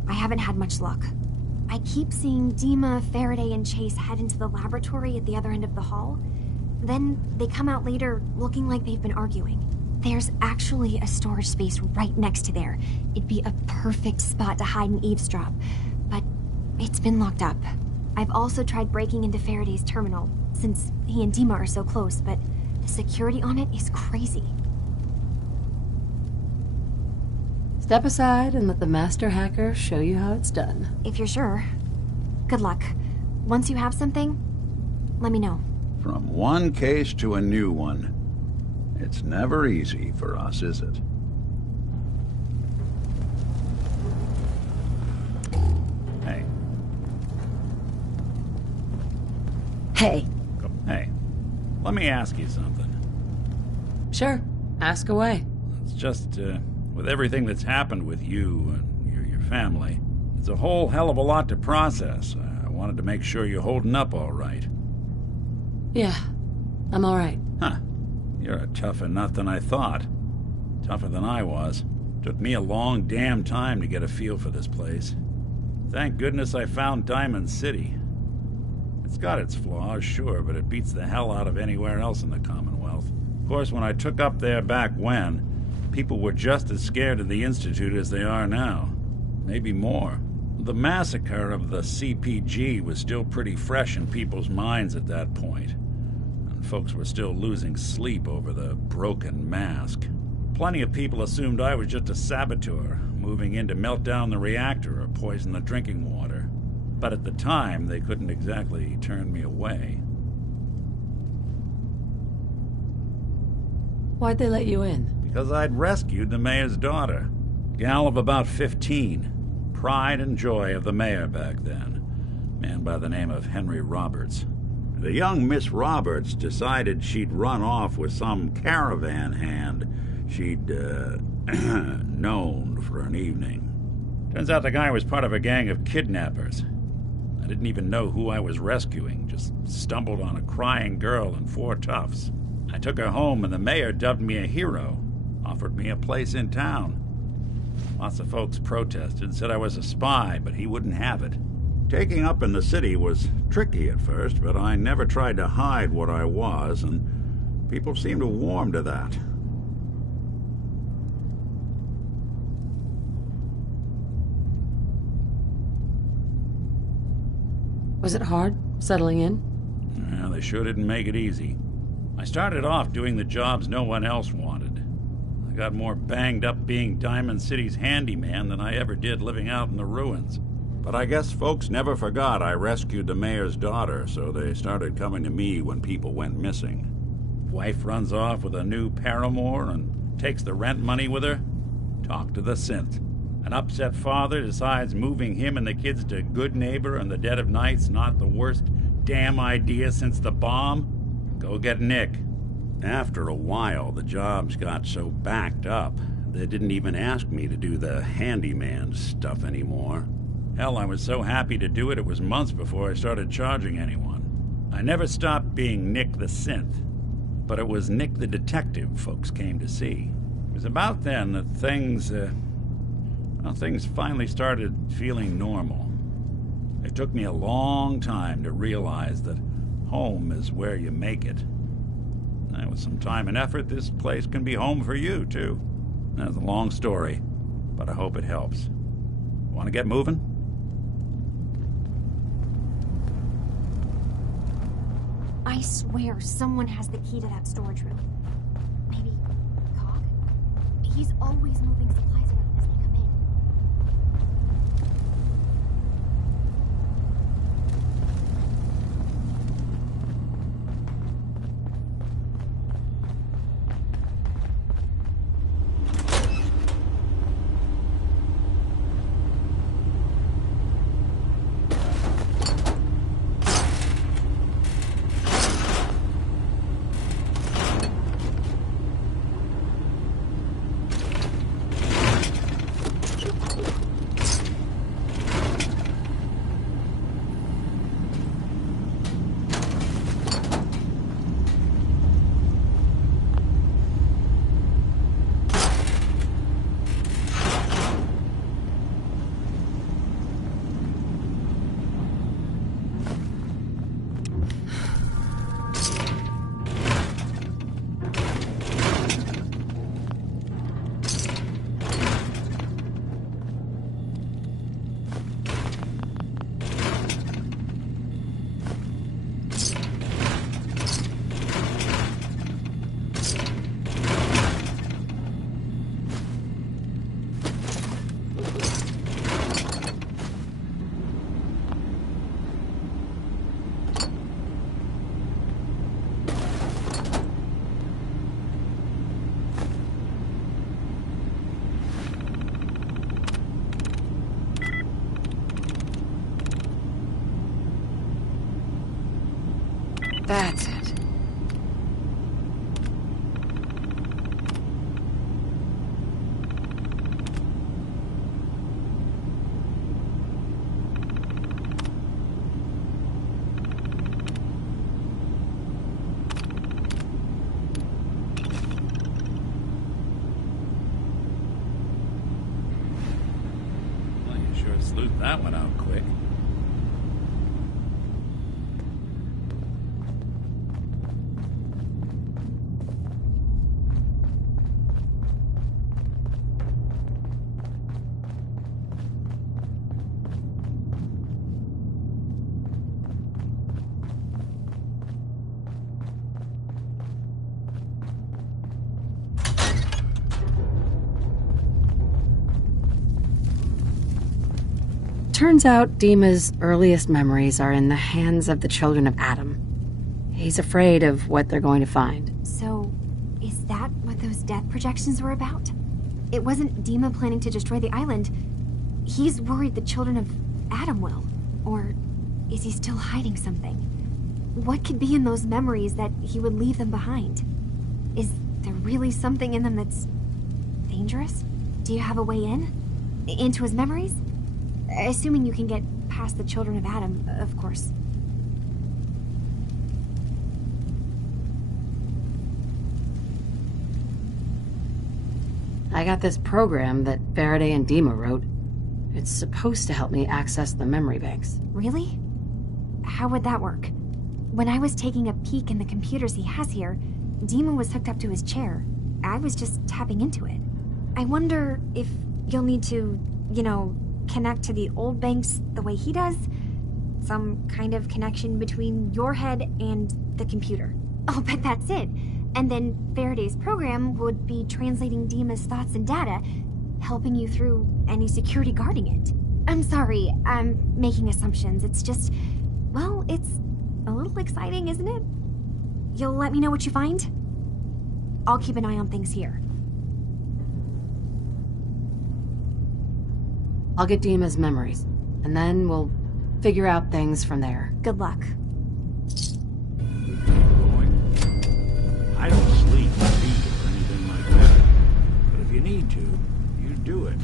I haven't had much luck. I keep seeing Dima, Faraday, and Chase head into the laboratory at the other end of the hall. Then they come out later looking like they've been arguing. There's actually a storage space right next to there. It'd be a perfect spot to hide and eavesdrop, but it's been locked up. I've also tried breaking into Faraday's terminal, since he and Dima are so close, but the security on it is crazy. Step aside and let the master hacker show you how it's done. If you're sure. Good luck. Once you have something, let me know. From one case to a new one. It's never easy for us, is it? Hey. Hey. Hey. Let me ask you something. Sure. Ask away. It's just, with everything that's happened with you and your family, it's a whole hell of a lot to process. I wanted to make sure you're holding up all right. Yeah, I'm all right. Huh. You're a tougher nut than I thought. Tougher than I was. Took me a long damn time to get a feel for this place. Thank goodness I found Diamond City. It's got its flaws, sure, but it beats the hell out of anywhere else in the Commonwealth. Of course, when I took up there back when, people were just as scared of the Institute as they are now. Maybe more. The massacre of the CPG was still pretty fresh in people's minds at that point, and folks were still losing sleep over the broken mask. Plenty of people assumed I was just a saboteur, moving in to melt down the reactor or poison the drinking water. But at the time, they couldn't exactly turn me away. Why'd they let you in? Because I'd rescued the mayor's daughter. Gal of about 15. Pride and joy of the mayor back then. Man by the name of Henry Roberts. The young Miss Roberts decided she'd run off with some caravan hand she'd, known for an evening. Turns out the guy was part of a gang of kidnappers. I didn't even know who I was rescuing, just stumbled on a crying girl and 4 toughs. I took her home and the mayor dubbed me a hero, offered me a place in town. Lots of folks protested, said I was a spy, but he wouldn't have it. Taking up in the city was tricky at first, but I never tried to hide what I was, and people seemed to warm to that. Was it hard, settling in? Yeah, they sure didn't make it easy. I started off doing the jobs no one else wanted. I got more banged up being Diamond City's handyman than I ever did living out in the ruins. But I guess folks never forgot I rescued the mayor's daughter, so they started coming to me when people went missing. Wife runs off with a new paramour and takes the rent money with her. Talk to the synth. An upset father decides moving him and the kids to Good Neighbor in the dead of night's not the worst damn idea since the bomb. Go get Nick. After a while, the jobs got so backed up, they didn't even ask me to do the handyman stuff anymore. Hell, I was so happy to do it, it was months before I started charging anyone. I never stopped being Nick the Synth, but it was Nick the Detective folks came to see. It was about then that things finally started feeling normal. It took me a long time to realize that home is where you make it. And with some time and effort, this place can be home for you, too. That's a long story, but I hope it helps. Want to get moving? I swear someone has the key to that storage room. Maybe Cog? He's always moving supplies around as they come in. That's it. Well, you sure sleuthed that one out quick. Turns out Dima's earliest memories are in the hands of the children of Adam. He's afraid of what they're going to find. So, is that what those death projections were about? It wasn't Dima planning to destroy the island. He's worried the children of Adam will. Or is he still hiding something? What could be in those memories that he would leave them behind? Is there really something in them that's dangerous? Do you have a way in? Into his memories? Assuming you can get past the children of Adam, of course. I got this program that Faraday and Dima wrote. It's supposed to help me access the memory banks. Really? How would that work? When I was taking a peek in the computers he has here, Dima was hooked up to his chair. I was just tapping into it. I wonder if you'll need to, connect to the old banks the way he does? Some kind of connection between your head and the computer. I'll bet that's it. And then Faraday's program would be translating Dima's thoughts and data, helping you through any security guarding it. I'm sorry, I'm making assumptions. It's just, well, it's a little exciting, isn't it? You'll let me know what you find? I'll keep an eye on things here. I'll get Dima's memories, and then we'll figure out things from there. Good luck. I don't sleep or eat or anything like that. But if you need to, you do it.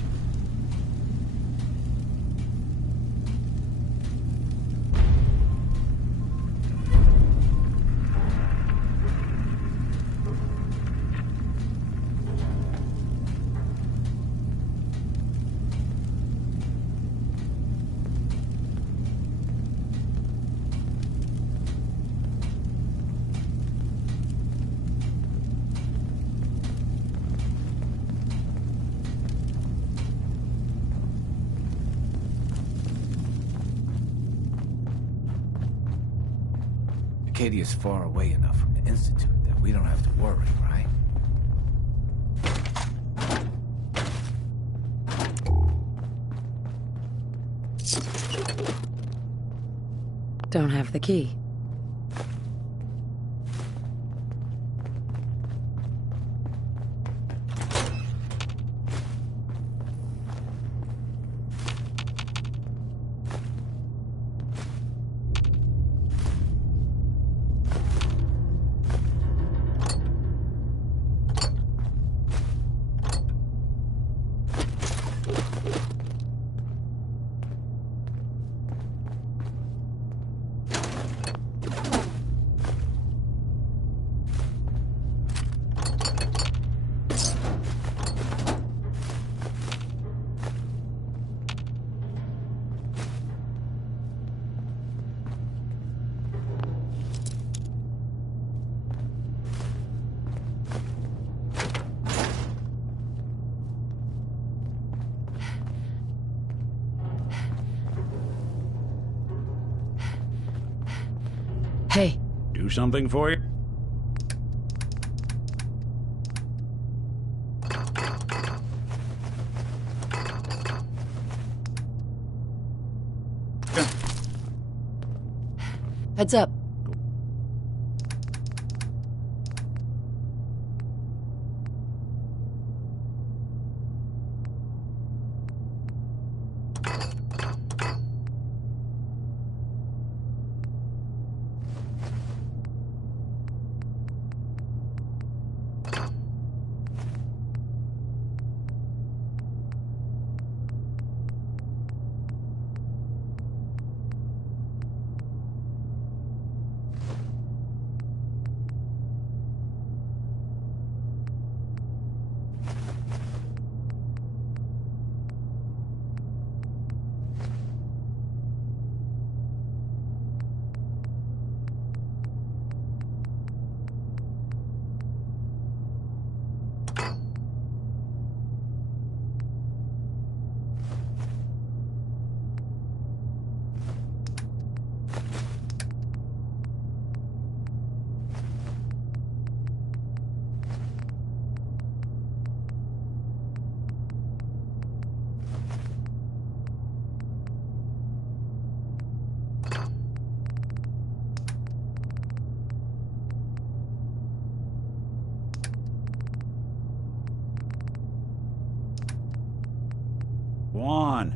Acadia's far away enough from the Institute that we don't have to worry, right? Don't have the key. Hey. Do something for you? Heads up. Juan.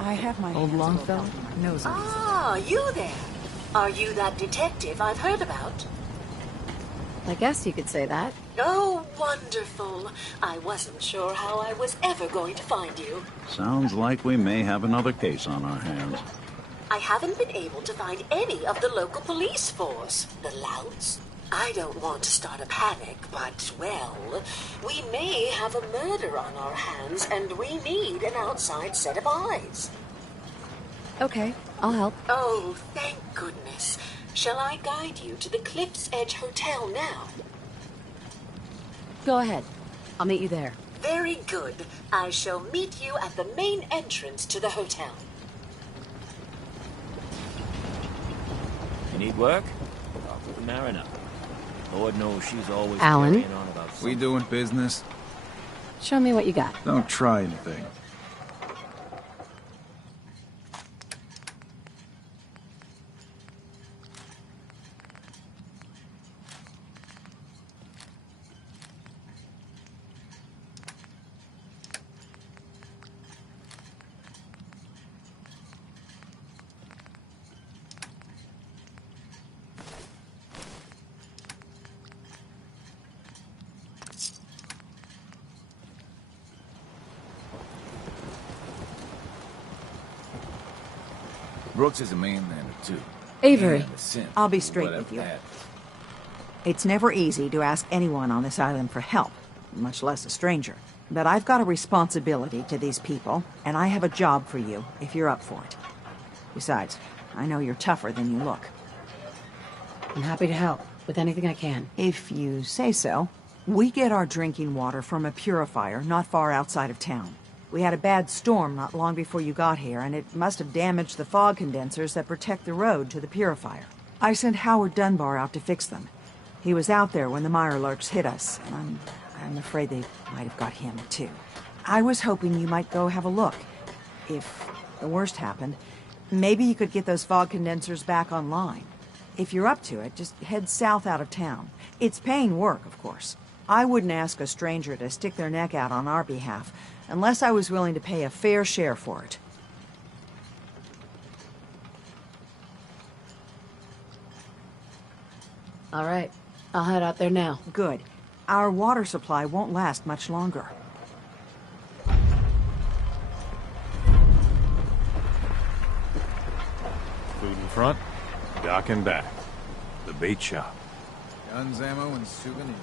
I have my Old hands Longfellow full. knows it. Ah, you there. Are you that detective I've heard about? I guess you could say that. Oh, wonderful. I wasn't sure how I was ever going to find you. Sounds like we may have another case on our hands. I haven't been able to find any of the local police force. The louts. I don't want to start a panic, but, well, we may have a murder on our hands, and we need an outside set of eyes. Okay, I'll help. Oh, thank goodness. Shall I guide you to the Cliff's Edge Hotel now? Go ahead. I'll meet you there. Very good. I shall meet you at the main entrance to the hotel. You need work? Talk with the Mariner. Lord knows she's always Alan? carrying on about something. We doing business? Show me what you got. Don't try anything. Brooks is a mainlander, too. Avery. And a synth, I'll be straight whatever with you. that. It's never easy to ask anyone on this island for help, much less a stranger. But I've got a responsibility to these people, and I have a job for you if you're up for it. Besides, I know you're tougher than you look. I'm happy to help with anything I can. If you say so. We get our drinking water from a purifier not far outside of town. We had a bad storm not long before you got here, and it must have damaged the fog condensers that protect the road to the purifier. I sent Howard Dunbar out to fix them. He was out there when the Mirelurks hit us, and I'm afraid they might have got him, too. I was hoping you might go have a look. If the worst happened, maybe you could get those fog condensers back online. If you're up to it, just head south out of town. It's paying work, of course. I wouldn't ask a stranger to stick their neck out on our behalf, unless I was willing to pay a fair share for it. All right. I'll head out there now. Good. Our water supply won't last much longer. Food in front, dock in back. The bait shop. Guns, ammo, and souvenirs.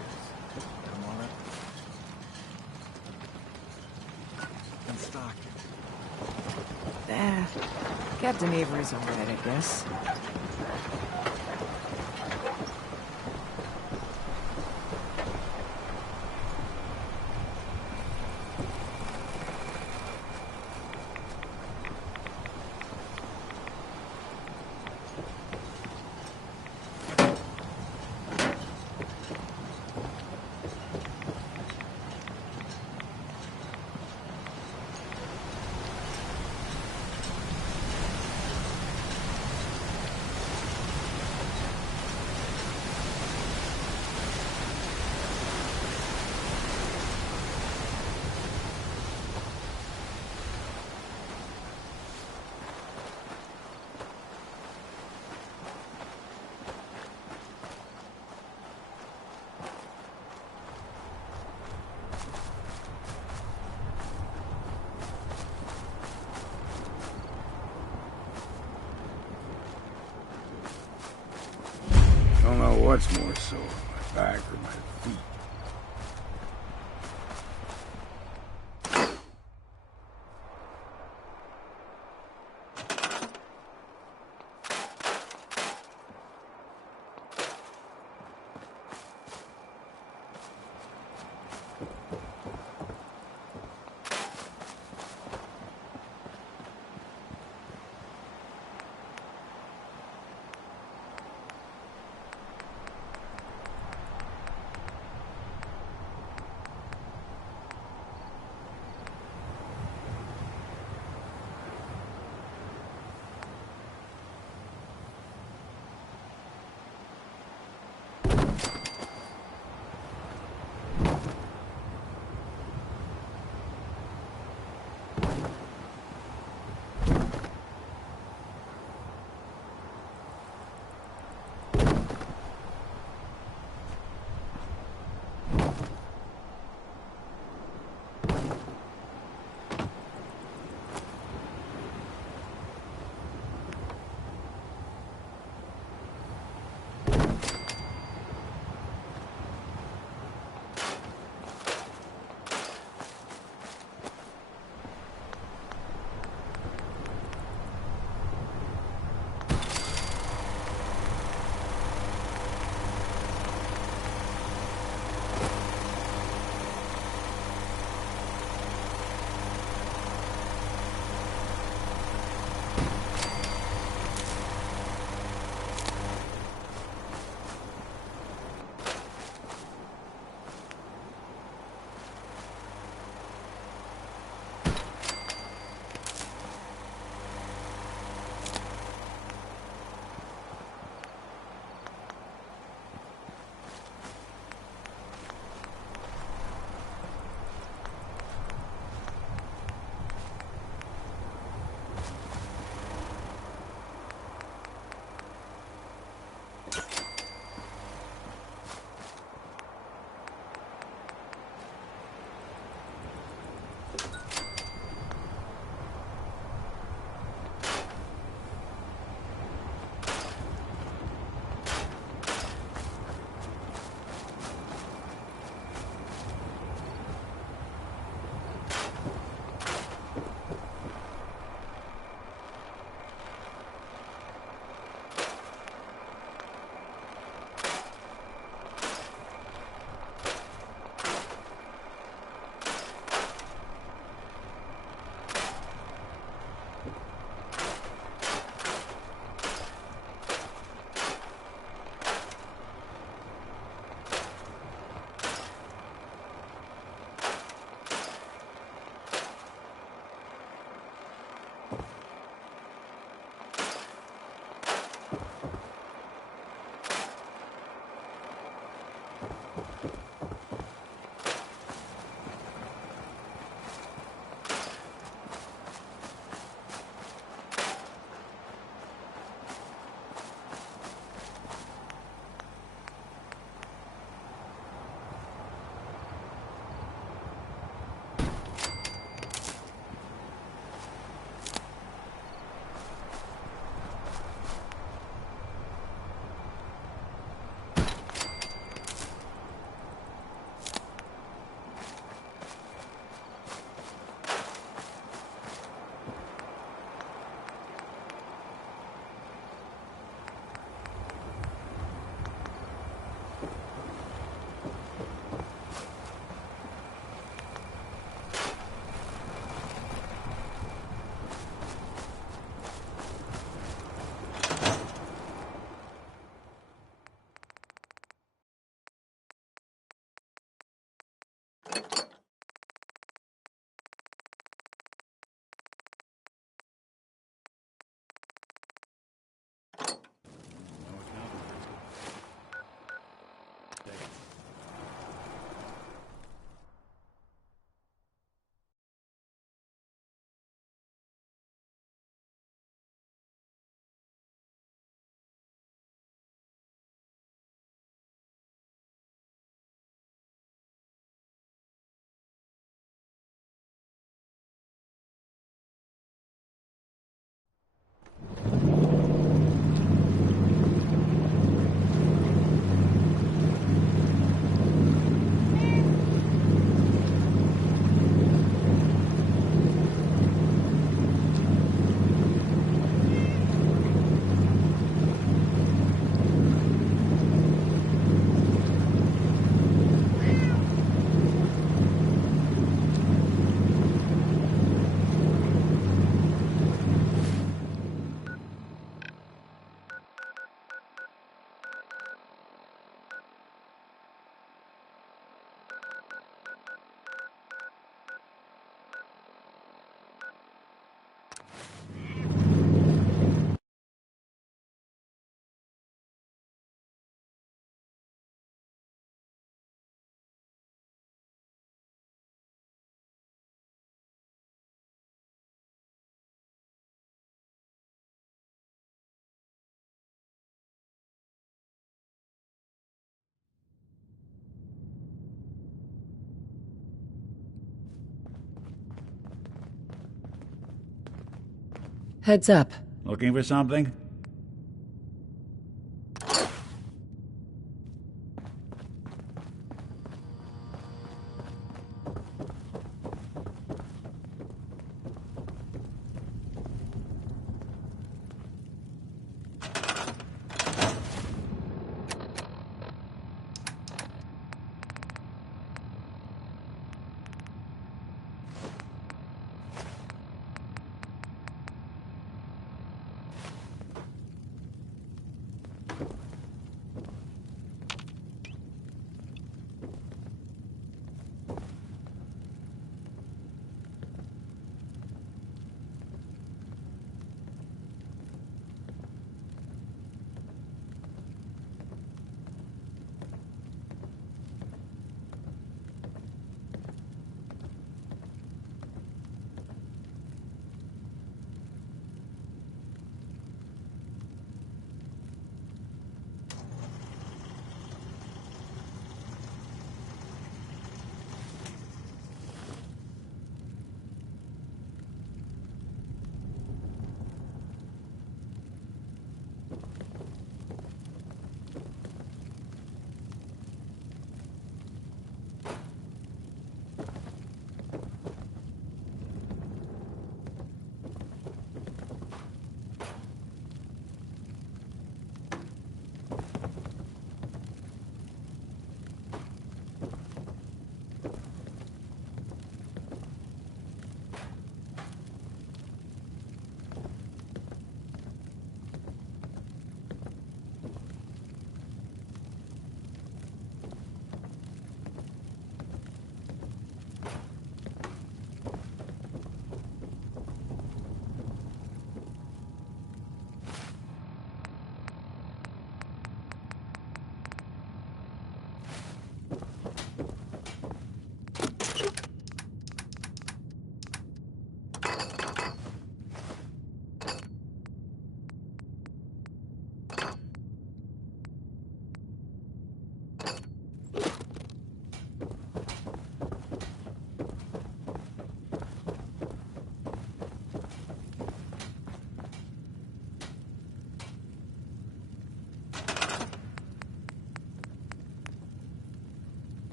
Got 'em all right? And stock. Captain Avery's all right, I guess. Don't know what's more sore, my back or my feet. Heads up. Looking for something?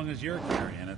long as you're carrying it.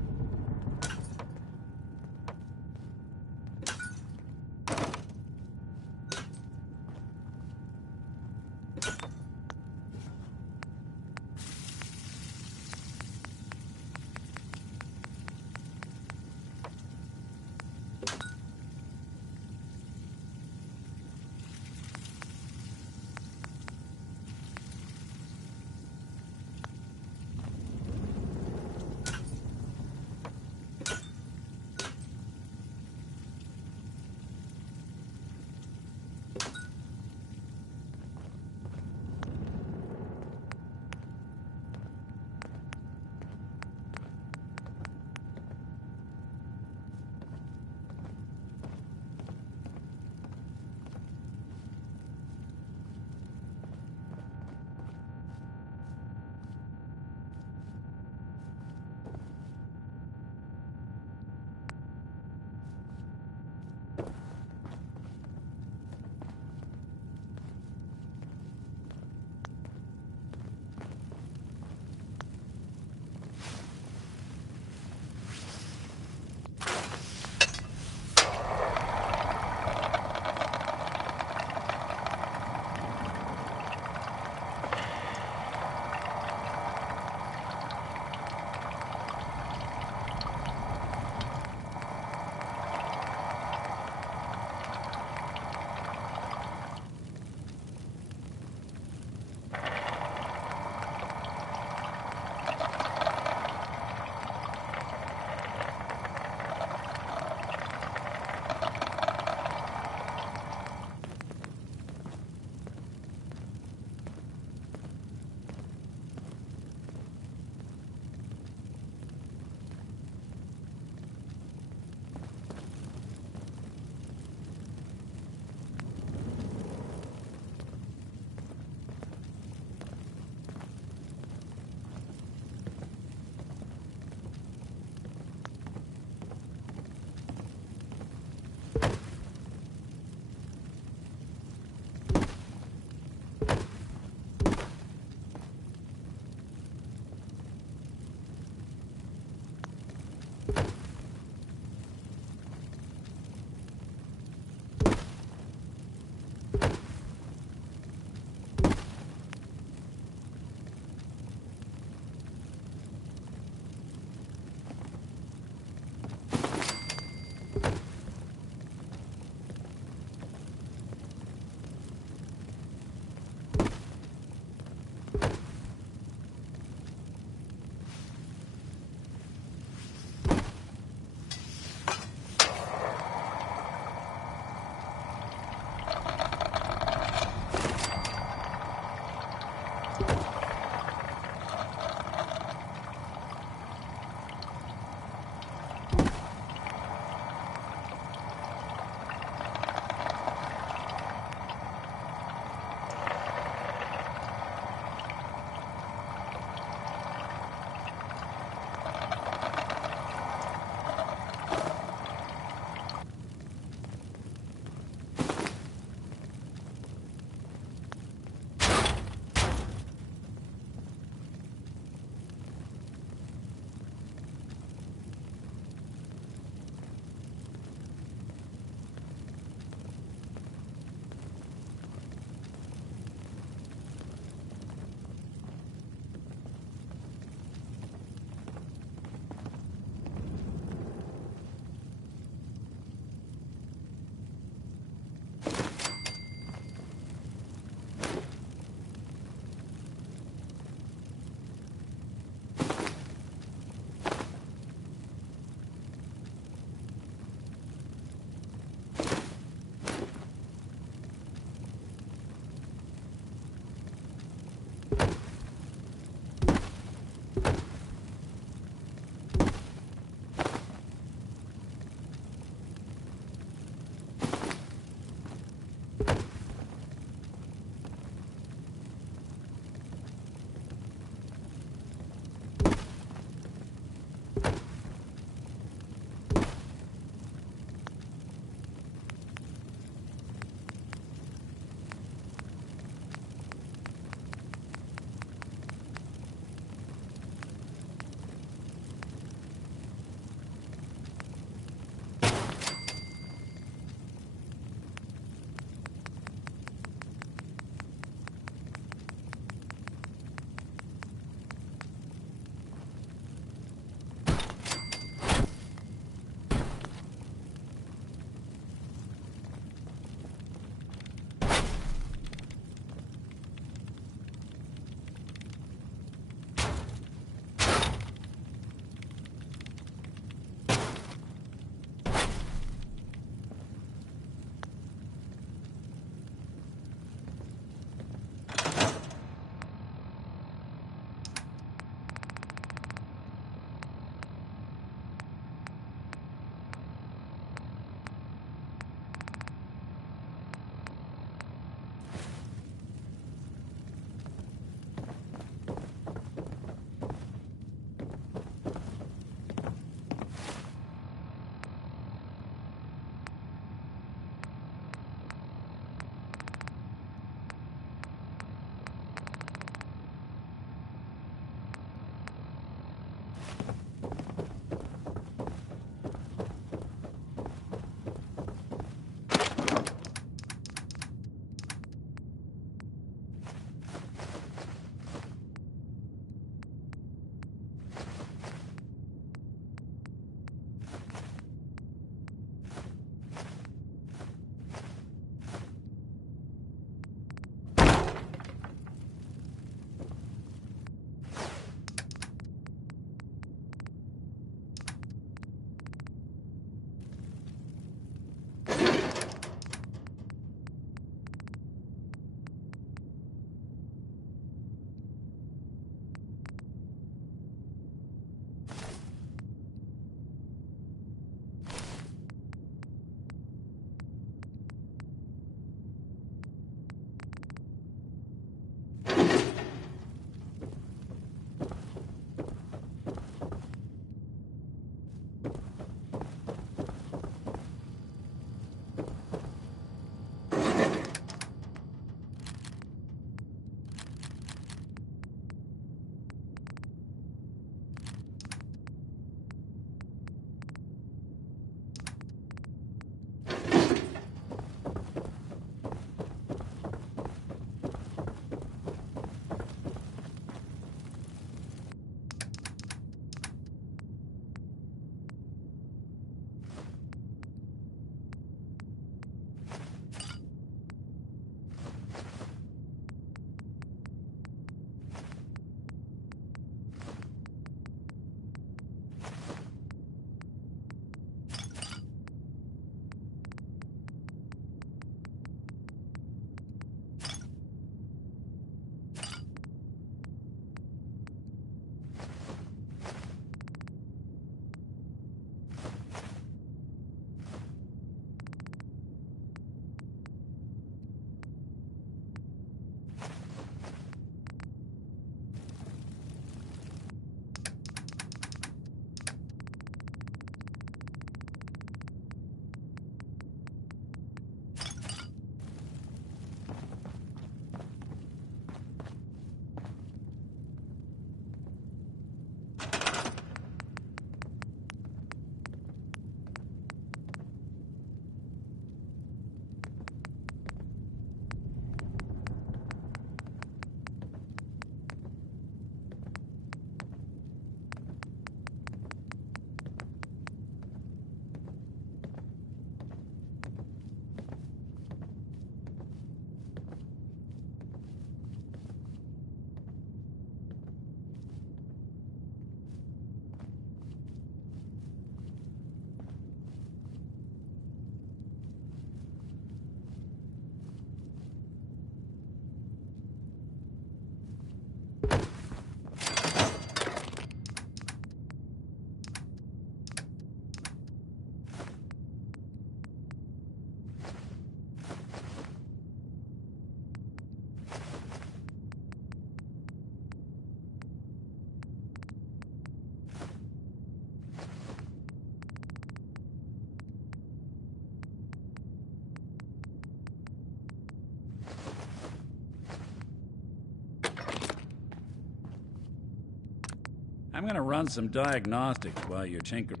I'm gonna run some diagnostics while you're tinkering.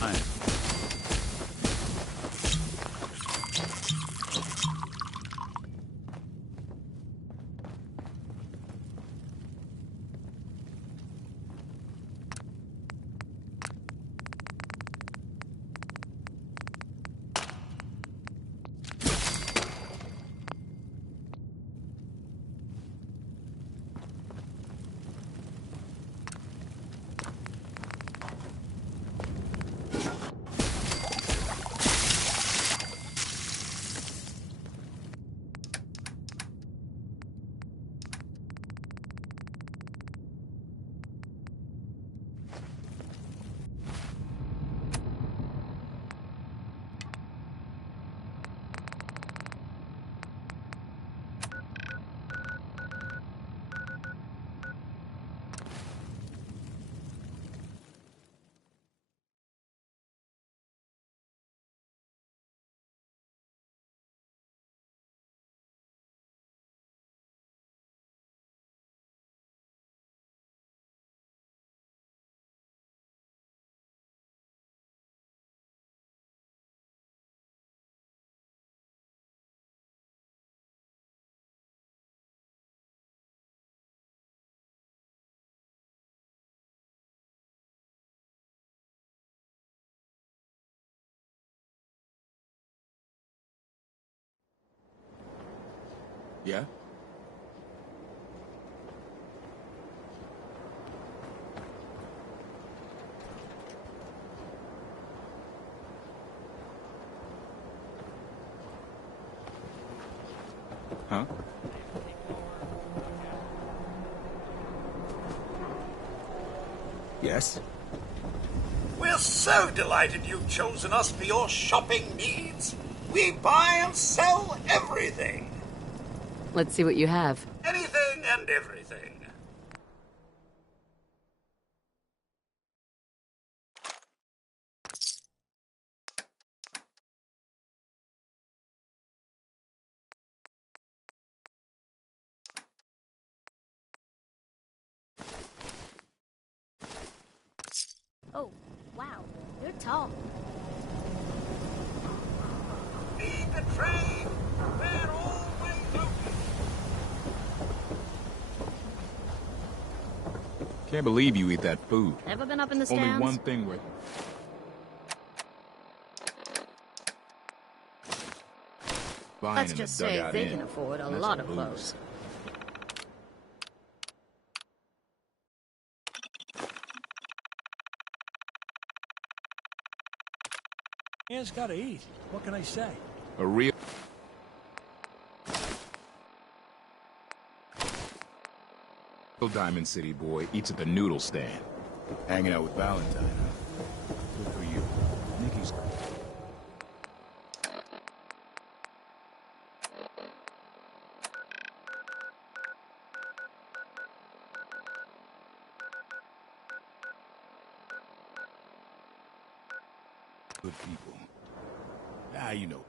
Time. Yeah? Huh? Yes? We're so delighted you've chosen us for your shopping needs. We buy and sell everything. Let's see what you have. Anything and everything. Oh, wow. You're tall. Need the train. We're always open. Can't believe you eat that food. Ever been up in the Only stands? one thing worth. Buying Let's in the just say dugout they inn. can afford a That's lot a of booze. clothes. Man's gotta eat. What can I say? A real. Diamond City boy eats at the noodle stand. Hanging out with Valentine, huh? Good for you. Nikki's. Good people. Ah, you know.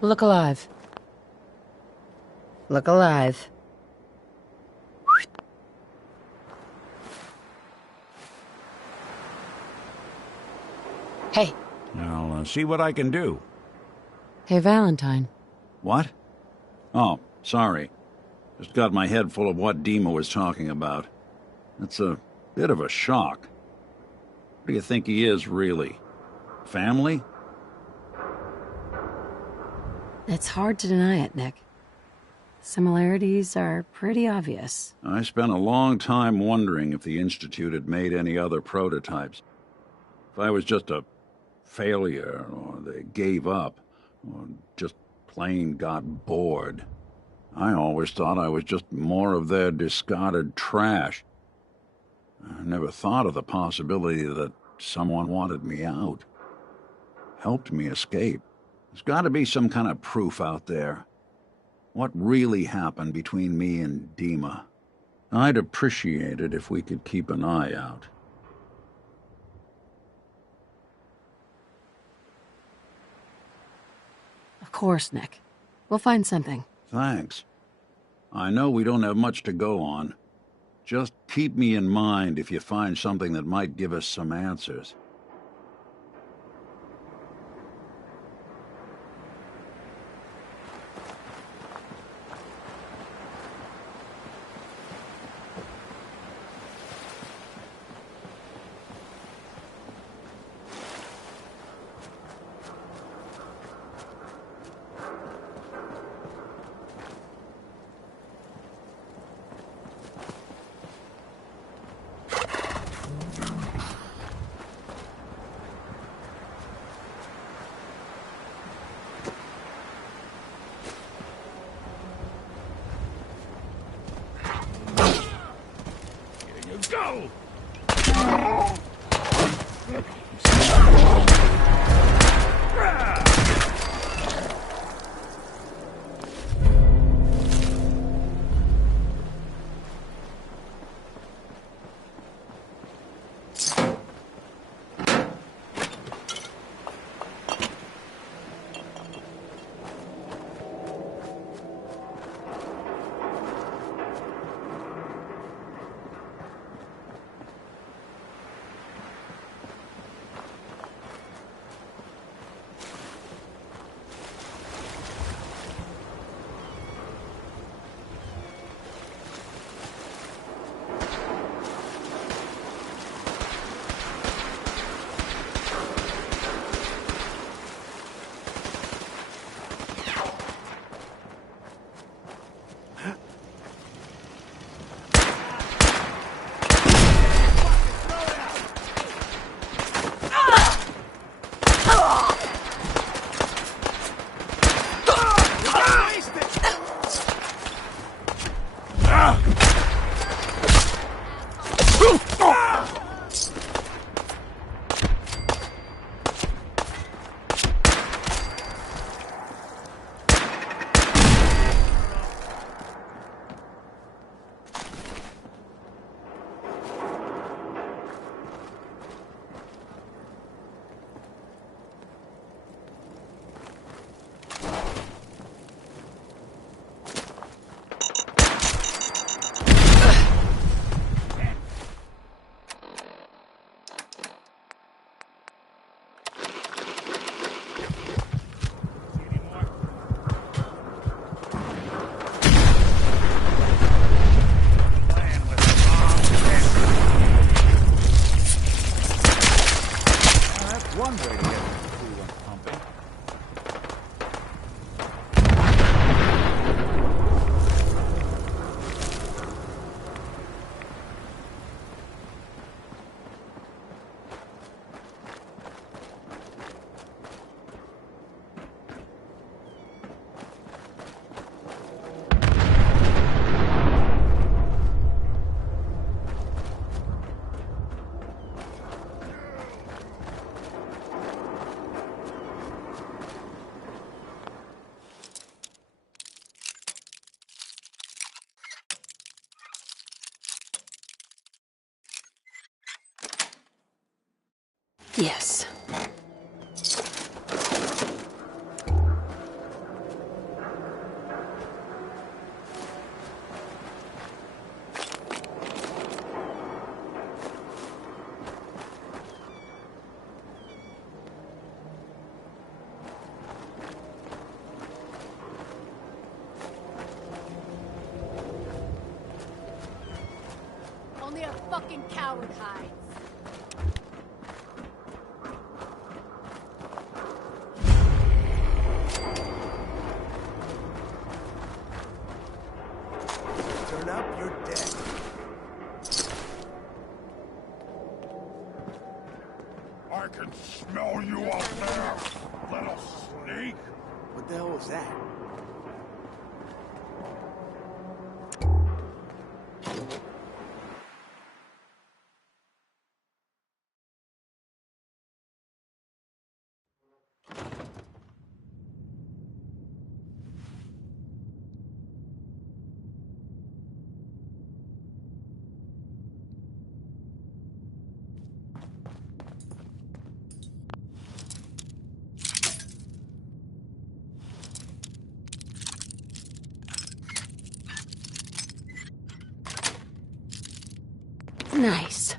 Look alive. Look alive. Hey. I'll see what I can do. Hey, Valentine. What? Oh, sorry. Just got my head full of what Dima was talking about. It's a bit of a shock. What do you think he is, really? Family? It's hard to deny it, Nick. Similarities are pretty obvious. I spent a long time wondering if the Institute had made any other prototypes. If I was just a failure, or they gave up, or just plain got bored. I always thought I was just more of their discarded trash. I never thought of the possibility that someone wanted me out, helped me escape. There's got to be some kind of proof out there. What really happened between me and Dima? I'd appreciate it if we could keep an eye out. Of course, Nick. We'll find something. Thanks. I know we don't have much to go on. Just keep me in mind if you find something that might give us some answers. Yes. Only a fucking coward hides. Turn up, you're dead. I can smell you out there, little snake. What the hell was that? Nice.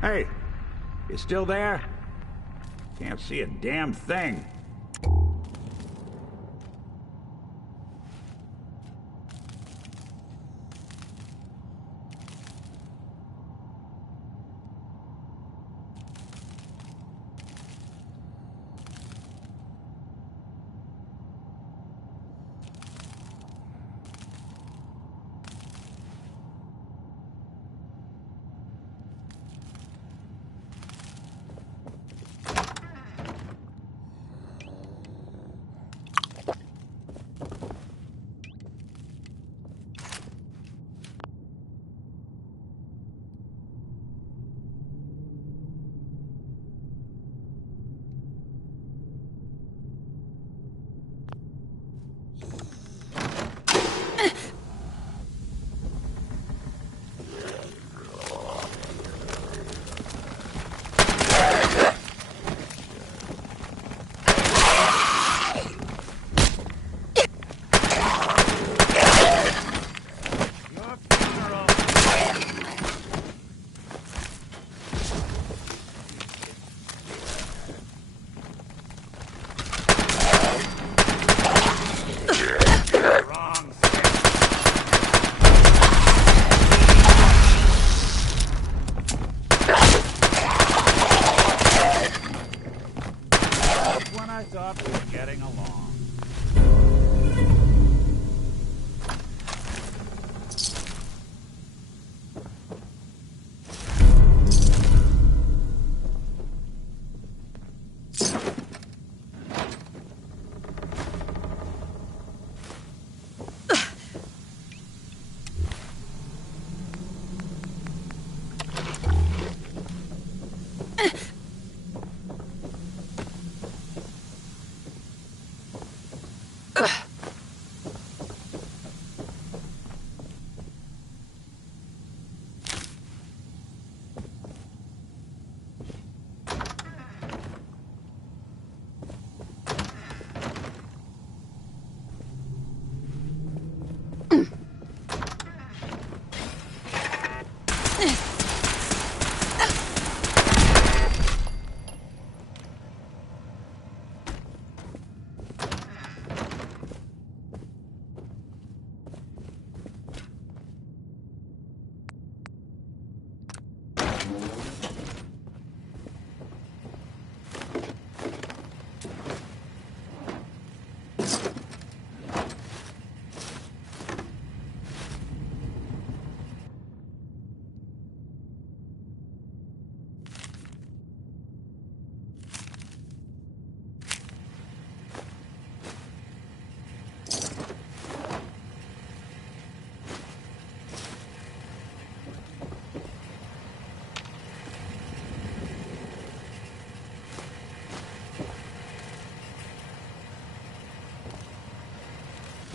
Hey, you still there? Can't see a damn thing.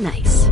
Nice.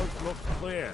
Coast looks clear.